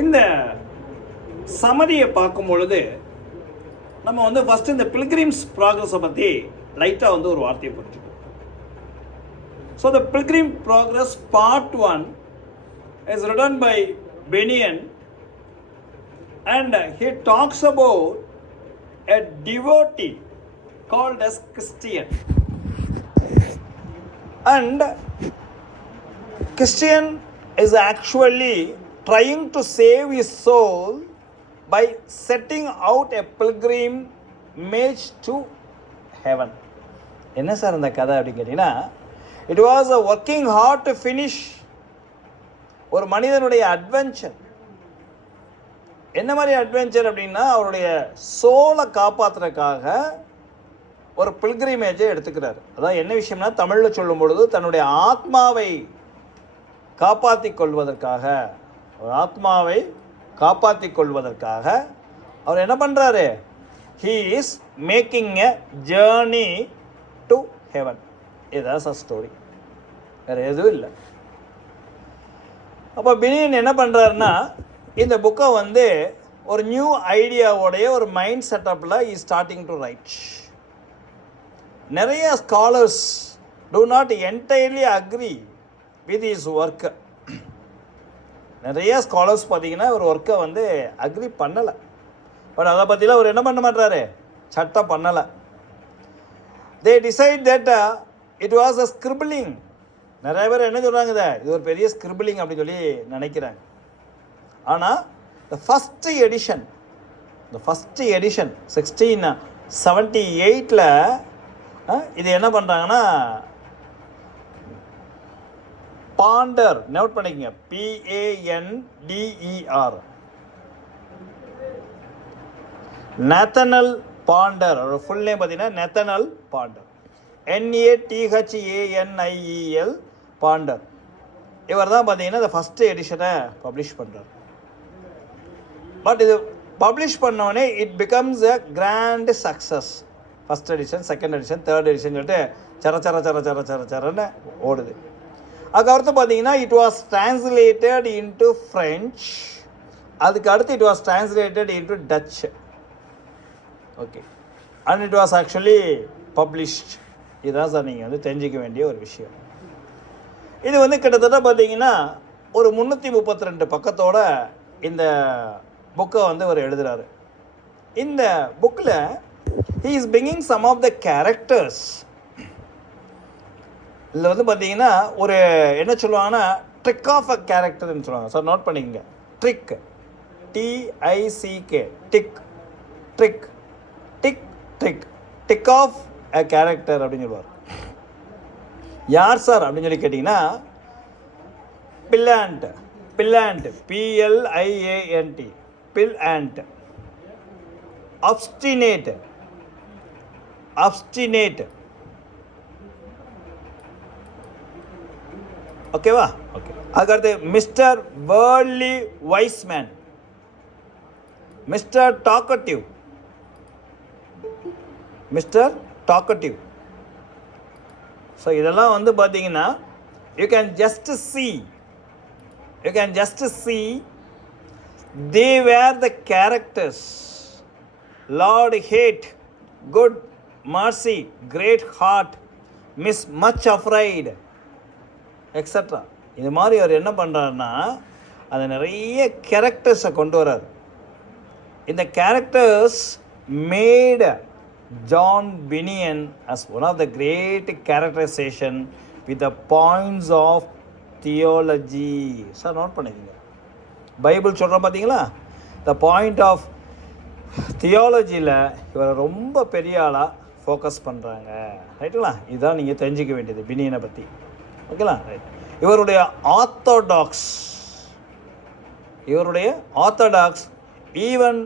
இந்த சமரியை பார்க்கும் பொழுது நம்ம வந்து ஃபஸ்ட்டு இந்த பில்கிரிம்ஸ் ப்ராக்ரஸை பற்றி லைட்டாக வந்து ஒரு வார்த்தையை புரிஞ்சுக்கணும். So the Pilgrim progress part 1 is written by Bunyan, and he talks about a devotee called as Christian. And Christian is actually trying to save his soul by setting out a pilgrimage to heaven. என்ன sir இந்த கதை அப்படின்னு கேட்டிங்கன்னா, it was a working hard to finish ஒரு மனிதனுடைய adventure. என்ன மாதிரி adventure அப்படின்னா, அவருடைய சோலை காப்பாற்றுறதுக்காக ஒரு பில்கிரிமேஜை எடுத்துக்கிறார். அதான் என்ன விஷயம்னா, தமிழில் சொல்லும் பொழுது தன்னுடைய ஆத்மாவை காப்பாற்றி கொள்வதற்காக, ஒரு ஆத்மாவை காப்பாற்றி கொள்வதற்காக அவர் என்ன பண்ணுறாரு? He is making a journey to heaven. இதுதான் சார் ஸ்டோரி, வேறு எதுவும் இல்லை. அப்போ பினியன் என்ன பண்ணுறாருன்னா, இந்த புக்கை வந்து ஒரு நியூ ஐடியாவோடைய ஒரு மைண்ட் செட்டப்பில் இஸ் ஸ்டார்டிங் டு ரைட். நிறைய scholars do not entirely agree with his work. நிறைய ஸ்காலர்ஸ் பார்த்தீங்கன்னா ஒரு ஒர்க்கை வந்து அக்ரி பண்ணலை. பட் அதை பற்றிலாம் அவர் என்ன பண்ண மாட்டாரு, சட்டம் பண்ணலை. they decide that it was a scribbling. நிறைய பேர் என்ன சொல்கிறாங்க, இது ஒரு பெரிய ஸ்கிரிபிளிங் அப்படின்னு சொல்லி நினைக்கிறாங்க. ஆனால் the first edition 1678 இது என்ன பண்ணுறாங்கன்னா, பாண்டர், நோட் பண்ணிக்கங்க, PANDER, நேத்தனல் பாண்டர். அவரோட ஃபுல் நேம் பார்த்தீங்கன்னா நேத்தனல் பாண்டர், NATHANIEL பாண்டர். இவர் தான் பார்த்தீங்கன்னா இந்த ஃபஸ்ட்டு எடிஷனை பப்ளிஷ் பண்ணுறார். பட் இது பப்ளிஷ் பண்ணோடனே it becomes a grand success. First edition, second edition, third edition சொல்லிட்டு சரன்னு ஓடுது. அதுக்கடுத்து பார்த்தீங்கன்னா it was translated into French. அதுக்கு அடுத்து it was translated into Dutch. Okay, and it was actually published. இதுதான் சார் நீங்கள் வந்து தெரிஞ்சிக்க வேண்டிய ஒரு விஷயம். இது வந்து கிட்டத்தட்ட பார்த்தீங்கன்னா ஒரு 332 பக்கத்தோட இந்த புக்கை வந்து அவர் எழுதுகிறாரு. இந்த புக்கில் he is bringing some of the characters. இதில் வந்து பார்த்தீங்கன்னா ஒரு என்ன சொல்லுவாங்கன்னா, ட்ரிக் ஆஃப் அ கேரக்டர்னு சொல்லுவாங்க சார். நோட் பண்ணிக்கங்க, trick, TICK, tick, trick, tick, trick, tick of a character அப்படின்னு சொல்லுவார். யார் சார் அப்படின்னு சொல்லி கேட்டிங்கன்னா, பில்லாண்ட், PLIANT, பில்லாண்ட். அப்ஸ்டினேட், ஓகேவா? ஓகே. அதுக்கடுத்து mister worldly Wiseman, mister talkative. So இதெல்லாம் வந்து பார்த்தீங்கன்னா you can just see they were the characters. Lord hate, good, mercy, great heart, miss much afraid, etc. இது மாதிரி அவர் என்ன பண்ணுறாருன்னா, அது நிறைய கேரக்டர்ஸை கொண்டு வர்றார். இந்த characters made John Bunyan as one of the great characterization with the points of theology. Sir note பண்ணிக்கங்க, பைபிள் சொல்கிறோம் பார்த்தீங்களா, த பாயிண்ட் ஆஃப் தியாலஜியில் இவரை ரொம்ப பெரிய ஆளாக ஃபோக்கஸ் பண்ணுறாங்க. ரைட்டுங்களா? இதுதான் நீங்கள் தெரிஞ்சிக்க வேண்டியது பினியனை பற்றி. ஓகேங்களா? ரைட். இவருடைய ஆர்த்தடாக்ஸ் ஈவன்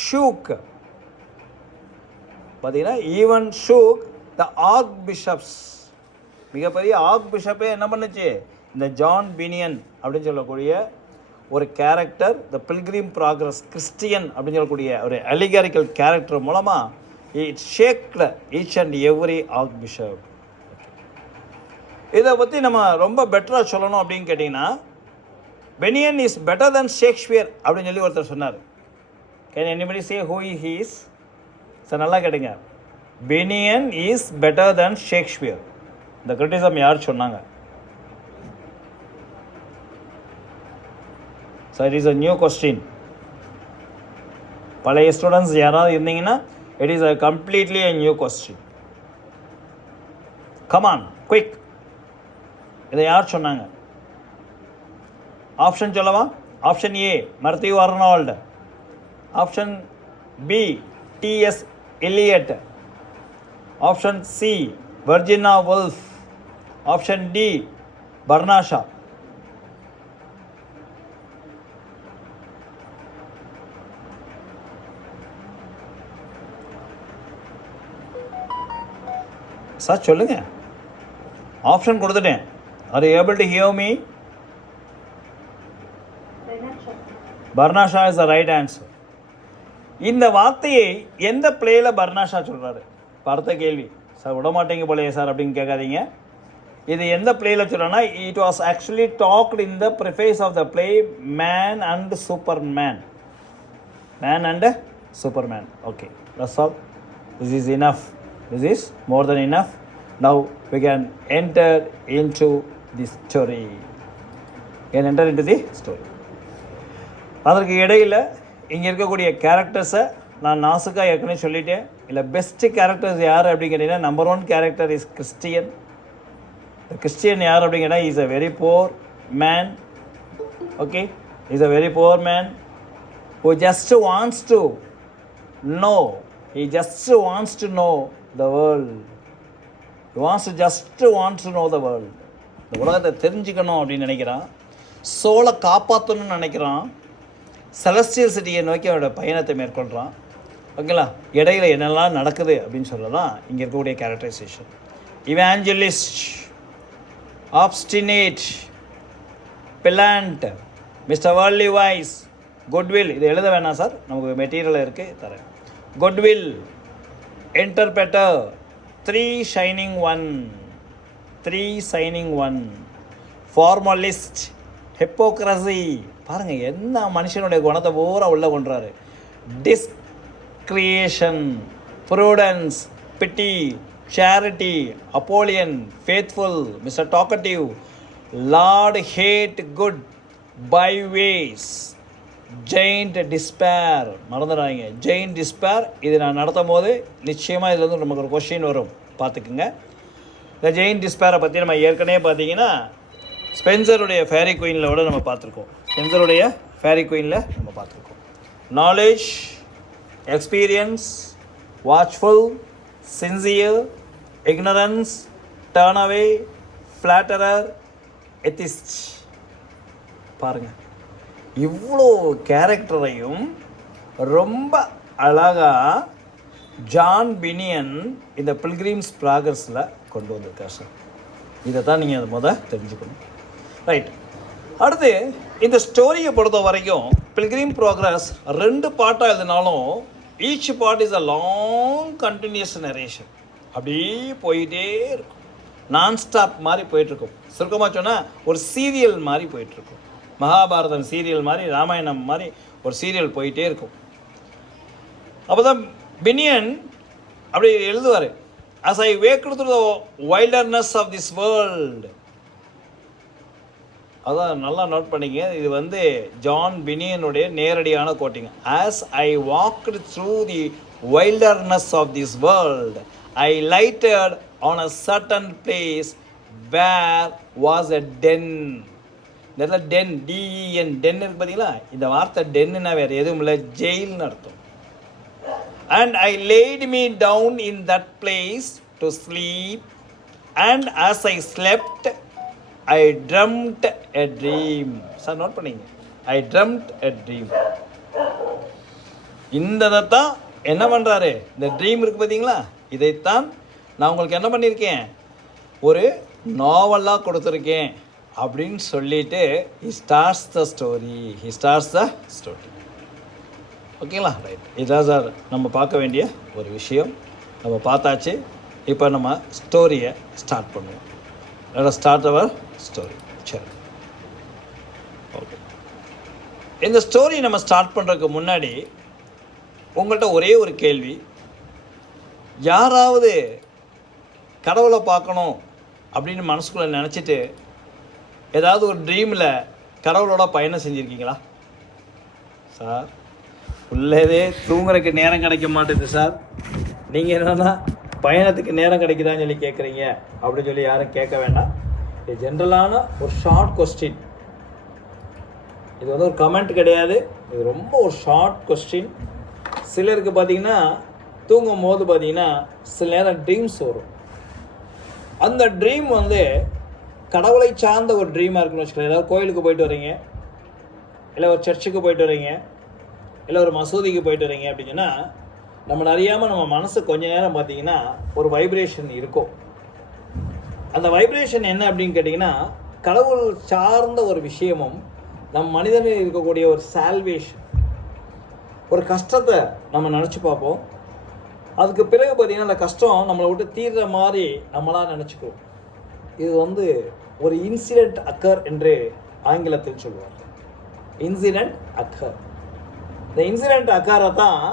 ஷூக் பார்த்தீங்கன்னா, even shook the archbishops. மிகப்பெரிய ஆர்க் பிஷப்பே என்ன பண்ணுச்சு, இந்த ஜான் பினியன் அப்படின்னு சொல்லக்கூடிய ஒரு character, the Pilgrim Progress Christian அப்படின்னு சொல்லக்கூடிய ஒரு அலிகாரிக்கல் கேரக்டர் மூலமாக it shaked each and every archbishop. இதை பற்றி நம்ம ரொம்ப பெட்டராக சொல்லணும் அப்படின்னு கேட்டிங்கன்னா, Bunyan is better than Shakespeare அப்படின்னு சொல்லி ஒருத்தர் சொன்னார். Can anybody say who he is? Sir நல்லா கேட்டுங்க. Bunyan is better than Shakespeare. இந்த கிரிட்டிசம் யார் சொன்னாங்க? So it is a new question. பழைய ஸ்டூடெண்ட்ஸ் யாராவது இருந்தீங்கன்னா it is a completely a new question. Come on, quick. இதை யார் சொன்னாங்க? ஆப்ஷன் சொல்லவா? Option A Matthew Arnold, option B TS Eliot, option C Virginia Woolf, option D Bernard Shaw. Sir சொல்லுங்க, option கொடுத்துட்டேன். Are you able to hear me? Bernard Shaw is the right answer. இந்த வார்த்தையை எந்த பிளேயில் பர்னாஷா சொல்கிறாரு? அடுத்த கேள்வி. சார் விட மாட்டேங்க போலையே சார் அப்படின்னு கேட்காதீங்க. இது எந்த பிளேயில் சொல்கிறேன்னா, it was actually talked in the preface of the play Man and Superman. Man and Superman. Okay, that's all. This is enough. This is more than enough. Now we can enter into the story. அதற்கு இடையில் இங்கே இருக்கக்கூடிய கேரக்டர்ஸை நான் நாசுக்காக ஏற்கனவே சொல்லிட்டேன். இல்லை best characters யார் அப்படின்னு கேட்டிங்கன்னா, நம்பர் 1 கேரக்டர் இஸ் கிறிஸ்டியன். இந்த கிறிஸ்டியன் யார் அப்படின்னு கேட்டால், is a very poor man. Okay, is a very poor man who just wants to know. He just wants to know the world. He wants to know the world. இந்த உலகத்தை தெரிஞ்சுக்கணும் அப்படின்னு நினைக்கிறான். சோலை காப்பாற்றணும்னு நினைக்கிறான். செலஸ்டியல் சிட்டியை நோக்கி அவரோட பயணத்தை மேற்கொள்கிறான். ஓகேங்களா? இடையில என்னெல்லாம் நடக்குது அப்படின்னு சொல்லலாம் இங்கே இருக்கக்கூடிய characterization. Evangelist, obstinate, pliant, mister worldly wise, goodwill. இது எழுத வேணாம் சார், நமக்கு மெட்டீரியல் இருக்குது, தரேன். Goodwill, interpreter, 3 shining one, formalist, hypocrisy. பாருங்க என்ன மனுஷனுடைய குணத்தை பூரா உள்ள கொண்டுறாரு. discretion, prudence, pity, charity, Apollyon, faithful, Mr. talkative, Lord hate good, byways, giant despair. மறந்துடாதீங்க, ஜெயிண்ட் டிஸ்பேர். இது நான் நடத்தும் போது நிச்சயமாக இதில் வந்து நமக்கு ஒரு கொஸ்டின் வரும், பார்த்துக்குங்க. இந்த ஜெயிண்ட் டிஸ்பேரை பற்றி நம்ம ஏற்கனவே பார்த்தீங்கன்னா ஸ்பென்சருடைய ஃபேரி குயினில் கூட நம்ம பார்த்துருக்கோம். ஸ்பென்சருடைய ஃபேரி குயினில் நம்ம பார்த்துருக்கோம். Knowledge, experience, watchful, sincere, ignorance, turn away, flatterer, atheist. பாருங்கள், இவ்வளோ கேரக்டரையும் ரொம்ப அழகாக ஜான் பினியன் இந்த பில்கிரிம்ஸ் ப்ராக்ரஸில் கொண்டு வந்திருக்கார் சார். இதை தான் நீங்கள் அதை தெரிஞ்சுக்கணும். ரைட். அடுத்து இந்த ஸ்டோரியை பொறுத்த வரைக்கும் பில்கிரிம் ப்ராக்ரஸ் 2 பார்ட்டாக எழுதினாலும் each part is a long continuous narration. அப்படியே போயிட்டே இருக்கும், நான் ஸ்டாப் மாதிரி போயிட்டுருக்கும். சுருக்கமாக சொன்னால் ஒரு சீரியல் மாதிரி போயிட்டுருக்கும். மகாபாரதம் சீரியல் மாதிரி, ராமாயணம் மாதிரி ஒரு சீரியல் போயிட்டே இருக்கும். அப்போ தான் பினியன் அப்படி எழுதுவார், as I wake through the wilderness of this world. அதான் நல்லா நோட் பண்ணிங்க, இது வந்து ஜான் பினியனுடைய நேரடியான coating. as I walked through the wilderness of this world, I lighted on a certain place where was a den. இந்த இடத்துல ten, TEN, ten இருக்குது பார்த்தீங்களா? இந்த வார்த்தை டென்னுனா வேறு எதுவும் இல்லை, ஜெயில்னு அர்த்தம். and I laid me down in that place to sleep, and as I slept I dreamt a dream. Sir note பண்ணிங்க, I dreamt a dream. இந்த தான் என்ன பண்ணுறாரு, இந்த ட்ரீம் இருக்குது பார்த்தீங்களா, இதைத்தான் நான் உங்களுக்கு என்ன பண்ணியிருக்கேன், ஒரு நாவலாக கொடுத்துருக்கேன் அப்படின்னு சொல்லிட்டு he starts the story. ஓகேங்களா? ரைட். இதான் சார் நம்ம பார்க்க வேண்டிய ஒரு விஷயம். நம்ம பார்த்தாச்சு. இப்போ நம்ம ஸ்டோரியை ஸ்டார்ட் பண்ணுவோம். let us start our story. சரி, ஓகே. இந்த ஸ்டோரி நம்ம ஸ்டார்ட் பண்ணுறதுக்கு முன்னாடி உங்கள்கிட்ட ஒரே ஒரு கேள்வி. யாராவது கடவுளை பார்க்கணும் அப்படின்னு மனசுக்குள்ளே நினச்சிட்டு ஏதாவது ஒரு ட்ரீமில் கடவுளோட பயணம் செஞ்சுருக்கீங்களா? சார் உள்ளதே தூங்குறதுக்கு நேரம் கிடைக்க மாட்டேது சார், நீங்கள் என்னென்னா பயணத்துக்கு நேரம் கிடைக்குதான்னு சொல்லி கேட்குறீங்க அப்படின்னு சொல்லி யாரும் கேட்க வேண்டாம். இது ஜென்ரலான ஒரு ஷார்ட் கொஸ்டின். இது வந்து ஒரு கமெண்ட் கிடையாது, இது ரொம்ப ஒரு ஷார்ட் கொஸ்டின். சிலருக்கு பார்த்திங்கன்னா தூங்கும் போது பார்த்திங்கன்னா சில நேரம் ட்ரீம்ஸ் வரும். அந்த ட்ரீம் வந்து கடவுளை சார்ந்த ஒரு ட்ரீமாக இருக்குன்னு வச்சுக்கலாம். ஏதாவது கோயிலுக்கு போயிட்டு வரீங்க, இல்லை ஒரு சர்ச்சுக்கு போயிட்டு வரீங்க, இல்லை ஒரு மசூதிக்கு போயிட்டு வரீங்க அப்படின்னா நம்மளை அறியாமல் நம்ம மனசு கொஞ்ச நேரம் பார்த்திங்கன்னா ஒரு வைப்ரேஷன் இருக்கும். அந்த வைப்ரேஷன் என்ன அப்படின்னு கேட்டிங்கன்னா கடவுள் சார்ந்த ஒரு விஷயமும் நம் மனிதனில் இருக்கக்கூடிய ஒரு சால்வேஷன், ஒரு கஷ்டத்தை நம்ம நினச்சி பார்ப்போம். அதுக்கு பிறகு பார்த்திங்கன்னா அந்த கஷ்டம் நம்மளை விட்டு தீர்ற மாதிரி நம்மளாக நினச்சிக்குவோம். இது வந்து ஒரு இன்சிடெண்ட் அக்கர் என்று ஆங்கிலத்தில் சொல்லுவார். Incident occur. இந்த இன்சிடெண்ட் அக்கரை தான்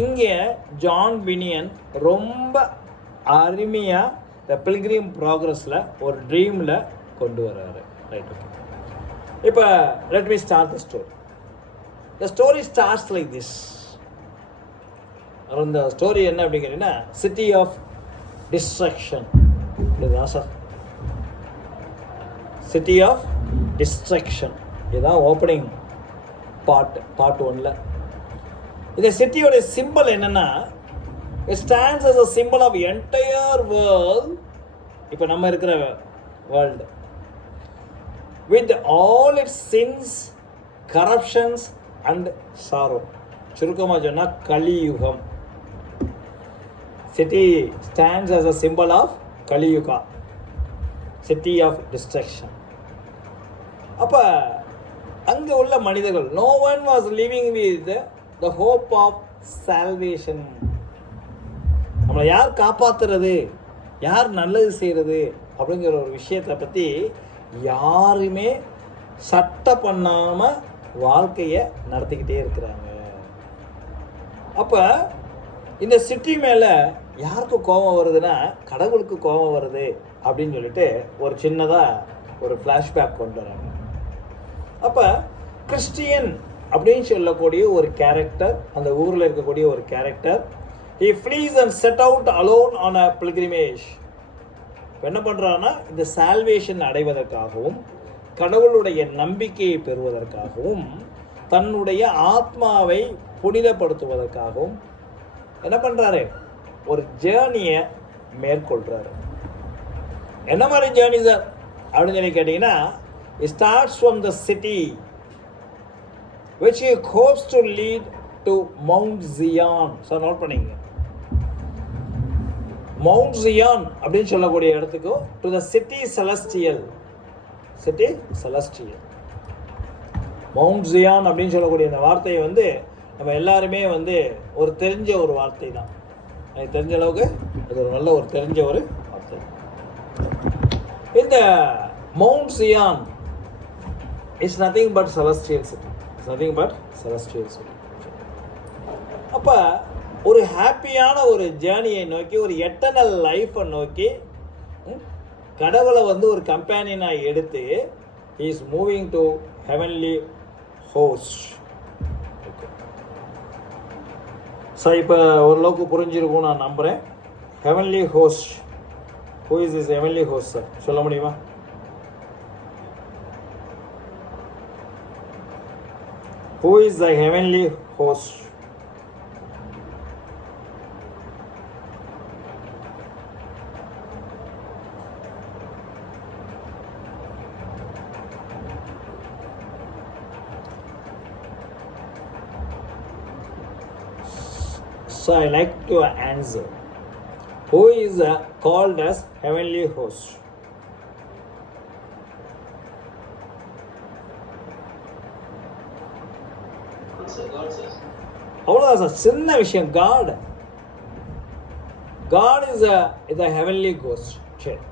இங்கே ஜான் பினியன் ரொம்ப அருமையாக இந்த பில்கிரிம் ப்ராக்ரஸில் ஒரு ட்ரீமில் கொண்டு வர்றாரு. Right, okay. இப்போ let me start the story. The story starts like this. அந்த ஸ்டோரி என்ன அப்படிங்கிறீங்கன்னா சிட்டி ஆஃப் டிஸ்ட்ரக்ஷன். இதுதான் சார் சிட்டி ஆஃப் டிஸ்ட்ரக்ஷன். இதுதான் ஓப்பனிங் பார்ட் 1. இந்த சிட்டியோட சிம்பிள் என்னென்னா it stands as a symbol of entire world. இப்போ நம்ம இருக்கிற world with all its sins, corruptions and sorrow. சுருக்கமாக சொன்னால் கலியுகம். City stands as a symbol of Kaliyuga, city of destruction. அப்போ அங்கே உள்ள மனிதர்கள் no one was living with the hope of salvation. நம்மளை யார் காப்பாற்றுறது, யார் நல்லது செய்கிறது அப்படிங்கிற ஒரு விஷயத்தை பற்றி யாருமே சட்டம் பண்ணாமல் வாழ்க்கையை நடத்திக்கிட்டே இருக்கிறாங்க. அப்போ இந்த சிட்டி மேலே யாருக்கு கோபம் வருதுன்னா கடவுளுக்கு கோபம் வருது அப்படின்னு சொல்லிட்டு ஒரு சின்னதாக ஒரு ஃப்ளாஷ்பேக் கொண்டு வராங்க. அப்போ கிறிஸ்டியன் அப்படின்னு சொல்லக்கூடிய ஒரு கேரக்டர், அந்த ஊரில் இருக்கக்கூடிய ஒரு character, he flees and set out alone on a pilgrimage. என்ன பண்ணுறான்னா இந்த சால்வேஷன் அடைவதற்காகவும் கடவுளுடைய நம்பிக்கையை பெறுவதற்காகவும் தன்னுடைய ஆத்மாவை புனிதப்படுத்துவதற்காகவும் என்ன பண்ணுறாரு, ஒரு ஜேர்னியை மேற்கொள்கிறாரு. என்ன மாதிரி ஜேர்னி சார் அப்படின்னு சொல்லி கேட்டிங்கன்னா it starts from the city which he hopes to lead to Mount Zion. So note பண்ணிங்க, மவுண்ட் ஜியான் அப்படின்னு சொல்லக்கூடிய இடத்துக்கு to the city celestial. City celestial, Mount Zion அப்படின்னு சொல்லக்கூடிய இந்த வார்த்தையை வந்து நம்ம எல்லாருமே வந்து ஒரு தெரிஞ்ச ஒரு வார்த்தை தான். எனக்கு தெரிஞ்ச அளவுக்கு அது ஒரு நல்ல ஒரு தெரிஞ்ச ஒரு வார்த்தை. இந்த Mount Zion it's nothing but celestial city. It's nothing but celestial city. அப்போ ஒரு ஹாப்பியான ஒரு ஜேர்னியை நோக்கி, ஒரு எட்டர்னல் லைஃப்பை நோக்கி கடவுளை வந்து ஒரு கம்பேனியனாக எடுத்து he is moving to heavenly host. Okay so இப்போ ஓரளவுக்கு புரிஞ்சிருக்கும் நான் நம்புகிறேன். heavenly host, who is this heavenly host sir, சொல்ல முடியுமா? who is the heavenly host? So I like to answer. Who is called as heavenly host? அவ்வளோதான் sir, சின்ன விஷயம். God is a heavenly host. சரி,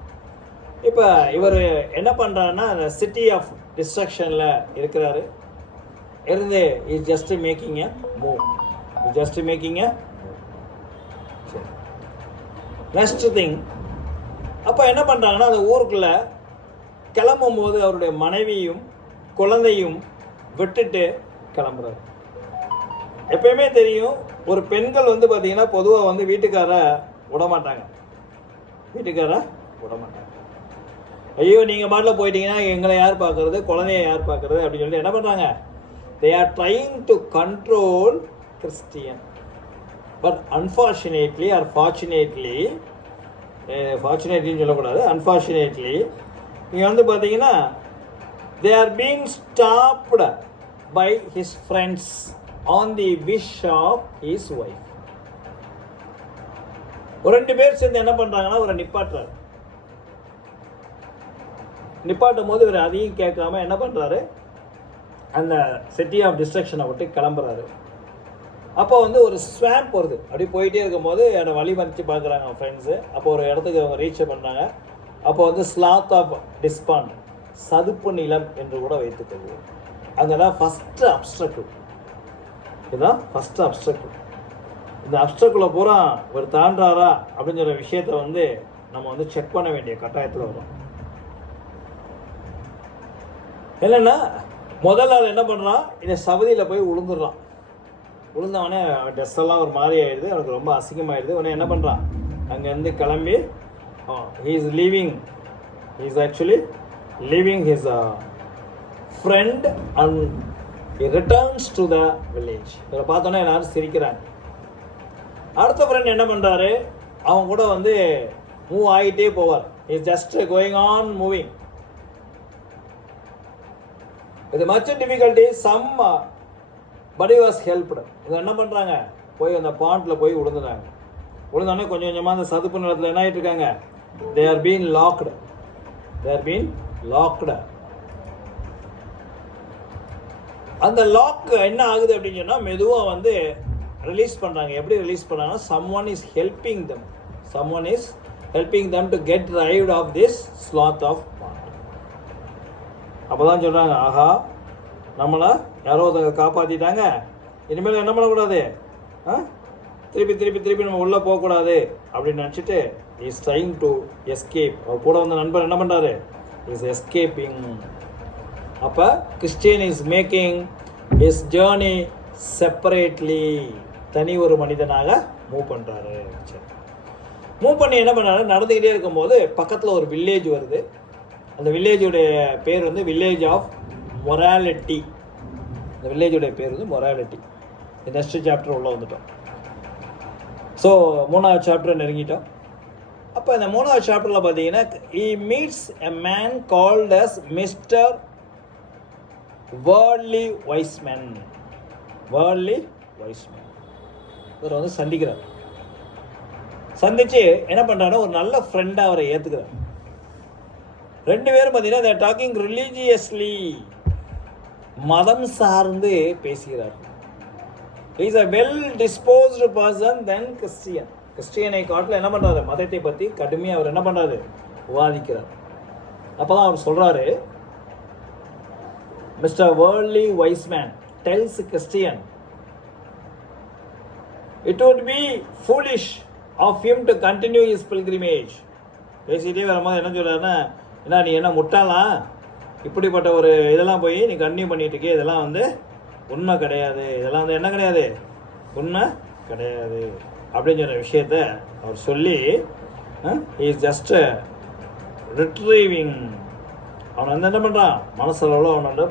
இப்போ இவர் என்ன பண்ணுறாருன்னா அந்த சிட்டி ஆஃப் டிஸ்ட்ரக்ஷனில் இருக்கிறாரு. இருந்து is just making a move, just making a. Next thing, அப்போ என்ன பண்ணுறாங்கன்னா அந்த ஊருக்குள்ளே கிளம்பும் போது அவருடைய மனைவியும் குழந்தையும் விட்டுட்டு கிளம்புறாரு. எப்பயுமே தெரியும், ஒரு பெண்கள் வந்து பார்த்தீங்கன்னா பொதுவாக வந்து வீட்டுக்கார விடமாட்டாங்க. ஐயோ நீங்கள் பாட்டில் போயிட்டீங்கன்னா எங்களை யார் பார்க்குறது, குழந்தைய யார் பார்க்குறது அப்படின்னு சொல்லிட்டு என்ன பண்ணுறாங்க, they are trying to control Christian. But unfortunately or fortunately, ஃபார்ச்சுனேட்லின்னு சொல்லக்கூடாது, அன்ஃபார்ச்சுனேட்லி நீங்கள் வந்து பார்த்தீங்கன்னா they are being stopped by his friends on the wish of his wife. ஒரு 2 பேர் சேர்ந்து என்ன பண்ணுறாங்கன்னா ஒரு நிப்பாட்டுறாரு. நிப்பாட்டும் போது இவர் அதையும் கேட்காம என்ன பண்ணுறாரு, அந்த சிட்டி ஆஃப் டிஸ்ட்ரக்ஷனை விட்டு கிளம்புறாரு. அப்போ வந்து ஒரு ஸ்வாம்ப் வருது. அப்படி போயிட்டே இருக்கும்போது என்னை வழி மறித்து பார்க்குறாங்க அவங்க ஃப்ரெண்ட்ஸு. அப்போ ஒரு இடத்துக்கு அவங்க ரீச் பண்ணுறாங்க. அப்போ வந்து ஸ்லாத் ஆஃப் டிஸ்பாண்ட், சதுப்பு நிலம் என்று கூட வைத்துக்கொள்வோம். அங்கே தான் ஃபஸ்ட்டு அப்ஸ்ட்ரக்கிள். இதுதான் ஃபஸ்ட்டு அப்ஸ்ட்ரக்கிள். இந்த அப்ஸ்ட்ரக்கிளை பூரா ஒரு தாண்டாரா அப்படிங்கிற விஷயத்தை வந்து நம்ம வந்து செக் பண்ண வேண்டிய கட்டாயத்தில் வரும். இல்லைன்னா முதல் நாள் என்ன பண்ணுறான், இந்த சவதியில் போய் விழுந்துடுறான். விழுந்தவனே ட்ரெஸ் எல்லாம் ஒரு மாதிரி ஆயிடுது, அவனுக்கு ரொம்ப அசிங்கமாயிடுது. உடனே என்ன பண்ணுறான், அங்கேருந்து கிளம்பி he is actually leaving his friend and he returns to the village. இதை பார்த்தோன்னே எல்லாரும் சிரிக்கிறாங்க. அடுத்த ஃப்ரெண்ட் என்ன பண்ணுறாரு, அவன் கூட வந்து மூவ் ஆகிட்டே போவார். Is just going on moving with much difficulty. Somebody was helped. இவங்க என்ன பண்ணுறாங்க, போய் அந்த பாண்டில் போய் விழுந்துட்டாங்க. விழுந்தோடனே கொஞ்சம் கொஞ்சமாக அந்த சதுப்பு நிலத்தில் என்ன ஆகிட்டு இருக்காங்க, they are being locked. அந்த லாக் என்ன ஆகுது அப்படின்னு சொன்னால் மெதுவாக வந்து ரிலீஸ் பண்ணுறாங்க. எப்படி ரிலீஸ் பண்ணாங்கன்னா, someone is helping them to get rid of this sloth of pond. அப்போ தான் சொல்கிறாங்க, ஆஹா நம்மளை யாரோ அதை காப்பாற்றிட்டாங்க, இனிமேல் என்ன பண்ணக்கூடாது, திருப்பி நம்ம உள்ளே போகக்கூடாது அப்படின்னு நினச்சிட்டு இஸ் ட்ரைங் டு எஸ்கேப். அவர் கூட வந்த நண்பர் என்ன பண்ணுறாரு, இஸ் எஸ்கேப்பிங். அப்போ Christian is making is journey separately, தனி ஒரு மனிதனாக மூவ் பண்ணுறாரு. சரி, மூவ் பண்ணி என்ன பண்ணாரு, நடந்துக்கிட்டே இருக்கும்போது பக்கத்தில் ஒரு வில்லேஜ் வருது. அந்த வில்லேஜுடைய பேர் வந்து வில்லேஜ் ஆஃப் மொராலிட்டி. இந்த வில்லேஜுடைய பேர் வந்து மொராலிட்டி. நெக்ஸ்ட் சாப்டர் உள்ளே வந்துட்டோம். ஸோ 3வது சாப்டர் நெருங்கிட்டோம். அப்போ இந்த 3வது சாப்டரில் பார்த்தீங்கன்னா, he meets a man called as Mr. Worldly Wise Man. இவர் வந்து சந்திக்கிறார். சந்திச்சு என்ன பண்ணுறாருன்னா, ஒரு நல்ல ஃப்ரெண்டாக அவரை ஏற்றுக்கிறார். 2 பேரும் பார்த்தீங்கன்னா they are talking religiously, மதம் சார்ந்து பேசுகிறார். He is a well-disposed person than Christian. கிறிஸ்டியனை காட்டில் என்ன பண்ணுறாரு, மதத்தை பற்றி கடுமையாக அவர் என்ன பண்ணுறாரு, விவாதிக்கிறார். அப்போ தான் அவர் சொல்கிறாரு, mister worldly wise man tells Christian, it would be foolish of him to continue his pilgrimage. பேசிகிட்டே வரும்போது என்ன சொல்கிறாருன்னா, என்ன நீ என்ன முட்டாளா, இப்படிப்பட்ட ஒரு இதெல்லாம் போய் நீ கன்டினியூ பண்ணிட்டு இருக்கே, இதெல்லாம் வந்து உண்மை கிடையாது, இதெல்லாம் வந்து என்ன கிடையாது, உண்மை கிடையாது அப்படின்னு சொல்கிற விஷயத்த அவர் சொல்லி இஸ் ஜஸ்ட் ரிட்ரீவிங். அவனை வந்து என்ன பண்ணுறான், மனசளவில் அவனை வந்து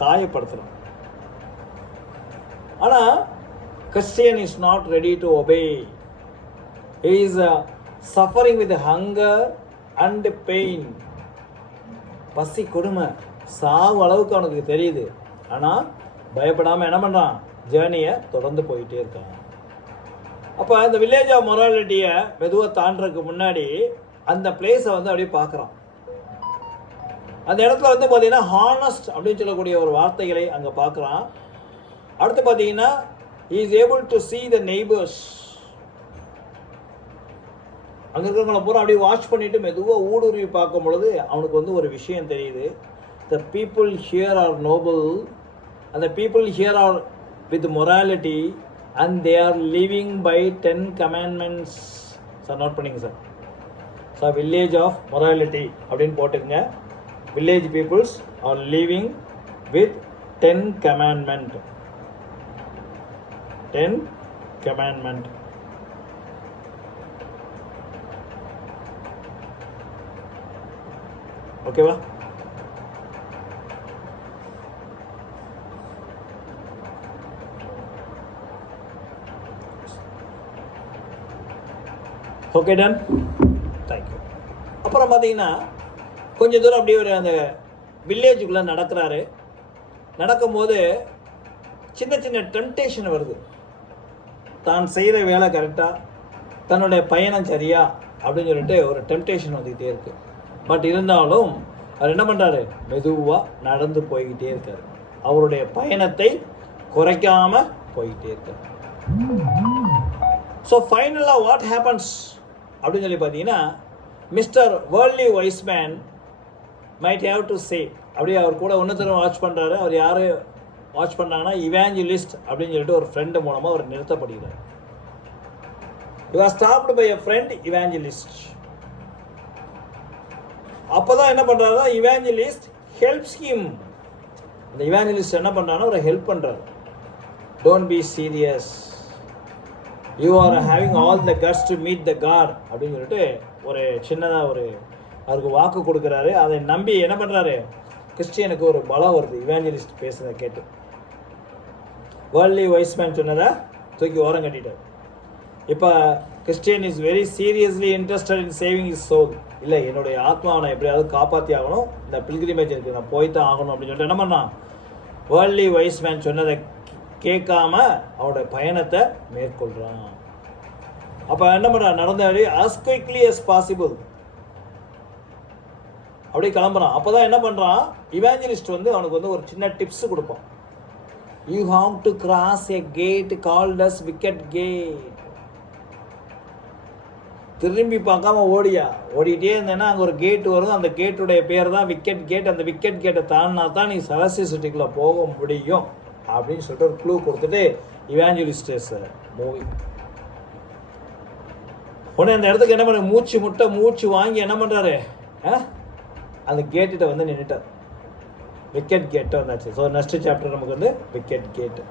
காயப்படுத்துகிறான். ஆனால் Christian is not ready to obey. He is suffering with hunger and pain. பசி கொடுமை சாவு அளவுக்கு அவனுக்கு தெரியுது. ஆனால் பயப்படாமல் என்ன பண்ணுறான், ஜேர்னியை தொடர்ந்து போயிட்டே இருக்கான். அப்போ இந்த வில்லேஜ் ஆஃப் மொராலிட்டியை மெதுவாக தாண்டறதுக்கு முன்னாடி அந்த பிளேஸை வந்து அப்படியே பார்க்குறான். அந்த இடத்துல வந்து பார்த்தீங்கன்னா ஹானஸ்ட் அப்படின்னு சொல்லக்கூடிய ஒரு வார்த்தைகளை அங்கே பார்க்குறான். அடுத்து பார்த்தீங்கன்னா he is able to see the neighbors. அங்கே இருக்கிறவங்கள பூரா அப்படியே வாட்ச் பண்ணிவிட்டு மெதுவாக ஊடுருவி பார்க்கும் பொழுது அவனுக்கு வந்து ஒரு விஷயம் தெரியுது. the people here are noble and the people here are with morality and they are living by 10 commandments. Sir note பண்ணிங்க sir. So village of morality அப்படின்னு போட்டுக்கங்க. Village peoples are living with 10 commandment. 10 commandment. ஓகேவா? Okay done. Thank you. அப்புறம் பார்த்தீங்கன்னா கொஞ்சம் தூரம் அப்படியே ஒரு அந்த வில்லேஜுக்குள்ளே நடக்கிறாரு. நடக்கும்போது சின்ன சின்ன டெம்டேஷன் வருது. தான் செய்கிற வேலை கரெக்டாக, தன்னுடைய பயணம் சரியா அப்படின்னு சொல்லிட்டு ஒரு டெம்டேஷன் வந்துக்கிட்டே இருக்குது. பட் இருந்தாலும் அவர் என்ன பண்ணுறாரு, மெதுவாக நடந்து போய்கிட்டே இருக்கார். அவருடைய பயணத்தை குறைக்காமல் போய்கிட்டே இருக்கார். ஸோ ஃபைனலாக வாட் ஹேப்பன்ஸ் அப்படின்னு சொல்லி பார்த்தீங்கன்னா, mister worldly Wiseman might have to say, அப்படியே அவர் கூட ஒன்றுத்தரம் வாட்ச் பண்ணுறாரு. அவர் யார் வாட்ச் பண்ணுறாங்கன்னா, இவாஞ்சலிஸ்ட் அப்படின்னு சொல்லிட்டு ஒரு ஃப்ரெண்டு மூலமாக அவர் நிறுத்தப்படுகிறார். He was stopped by a friend evangelist. அப்போ தான் என்ன பண்ணுறாருன்னா, இவாஞ்சலிஸ்ட் ஹெல்ப்ஸ் ஹிம். இந்த இவாஞ்சலிஸ்ட் என்ன பண்ணுறாங்கன்னா ஒரு ஹெல்ப் பண்ணுறாரு. Don't be serious, you are having all the guts to meet the God அப்படின்னு சொல்லிட்டு ஒரு சின்னதாக ஒரு அவருக்கு வாக்கு கொடுக்குறாரு. அதை நம்பி என்ன பண்ணுறாரு, கிறிஸ்டியனுக்கு ஒரு பலம் வருது இவாஞ்சலிஸ்ட் பேசுகிறத கேட்டு. வேர்ல்ட்லி வைஸ்மேன் சொன்னதை தூக்கி ஓரம் கட்டிட்டார். இப்போ Christian is very seriously interested in saving is soul. இல்லை, என்னுடைய ஆத்மாவை நான் எப்படியாவது காப்பாற்றி ஆகணும், இந்த பில்கிரிமேஜ் இருக்குது, நான் போய் தான் ஆகணும் அப்படின்னு சொல்லிட்டு என்ன பண்ணான், வேர்ல்ட்லி வைஸ்மேன் சொன்னதை கேட்காம அவருடைய பயணத்தை மேற்கொள்கிறான். அப்போ என்ன பண்ணுறான், நடந்தாடி as quickly as possible அப்படி கிளம்புறான். அப்போ தான் என்ன பண்ணுறான், இவாஞ்சலிஸ்ட் வந்து அவனுக்கு வந்து ஒரு சின்ன டிப்ஸ் கொடுப்பான். You have to cross a gate called as wicket gate. திரும்பி பார்க்காம ஓடிட்டே இருந்தேன்னா அங்கே ஒரு கேட்டு வரும். அந்த கேட்டுடைய பேர் தான் விக்கெட் கேட். அந்த விக்கெட் கேட்டை தாண்டினா தான் நீ செலஸ்டியல் சிட்டிக்குள்ளே போக முடியும் அப்படின்னு சொல்லிட்டு ஒரு க்ளூ கொடுத்துட்டு இவாஞ்சலிஸ்டஸ் மூவி. உடனே அந்த இடத்துக்கு என்ன பண்ண மூச்சு வாங்கி என்ன பண்ணுறாரு, அந்த கேட்டுகிட்ட வந்து நின்றுட்டார். விக்கெட் கேட்டு வந்தாச்சு. ஸோ நெக்ஸ்ட் சாப்டர் நமக்கு வந்து விக்கெட் கேட்டு.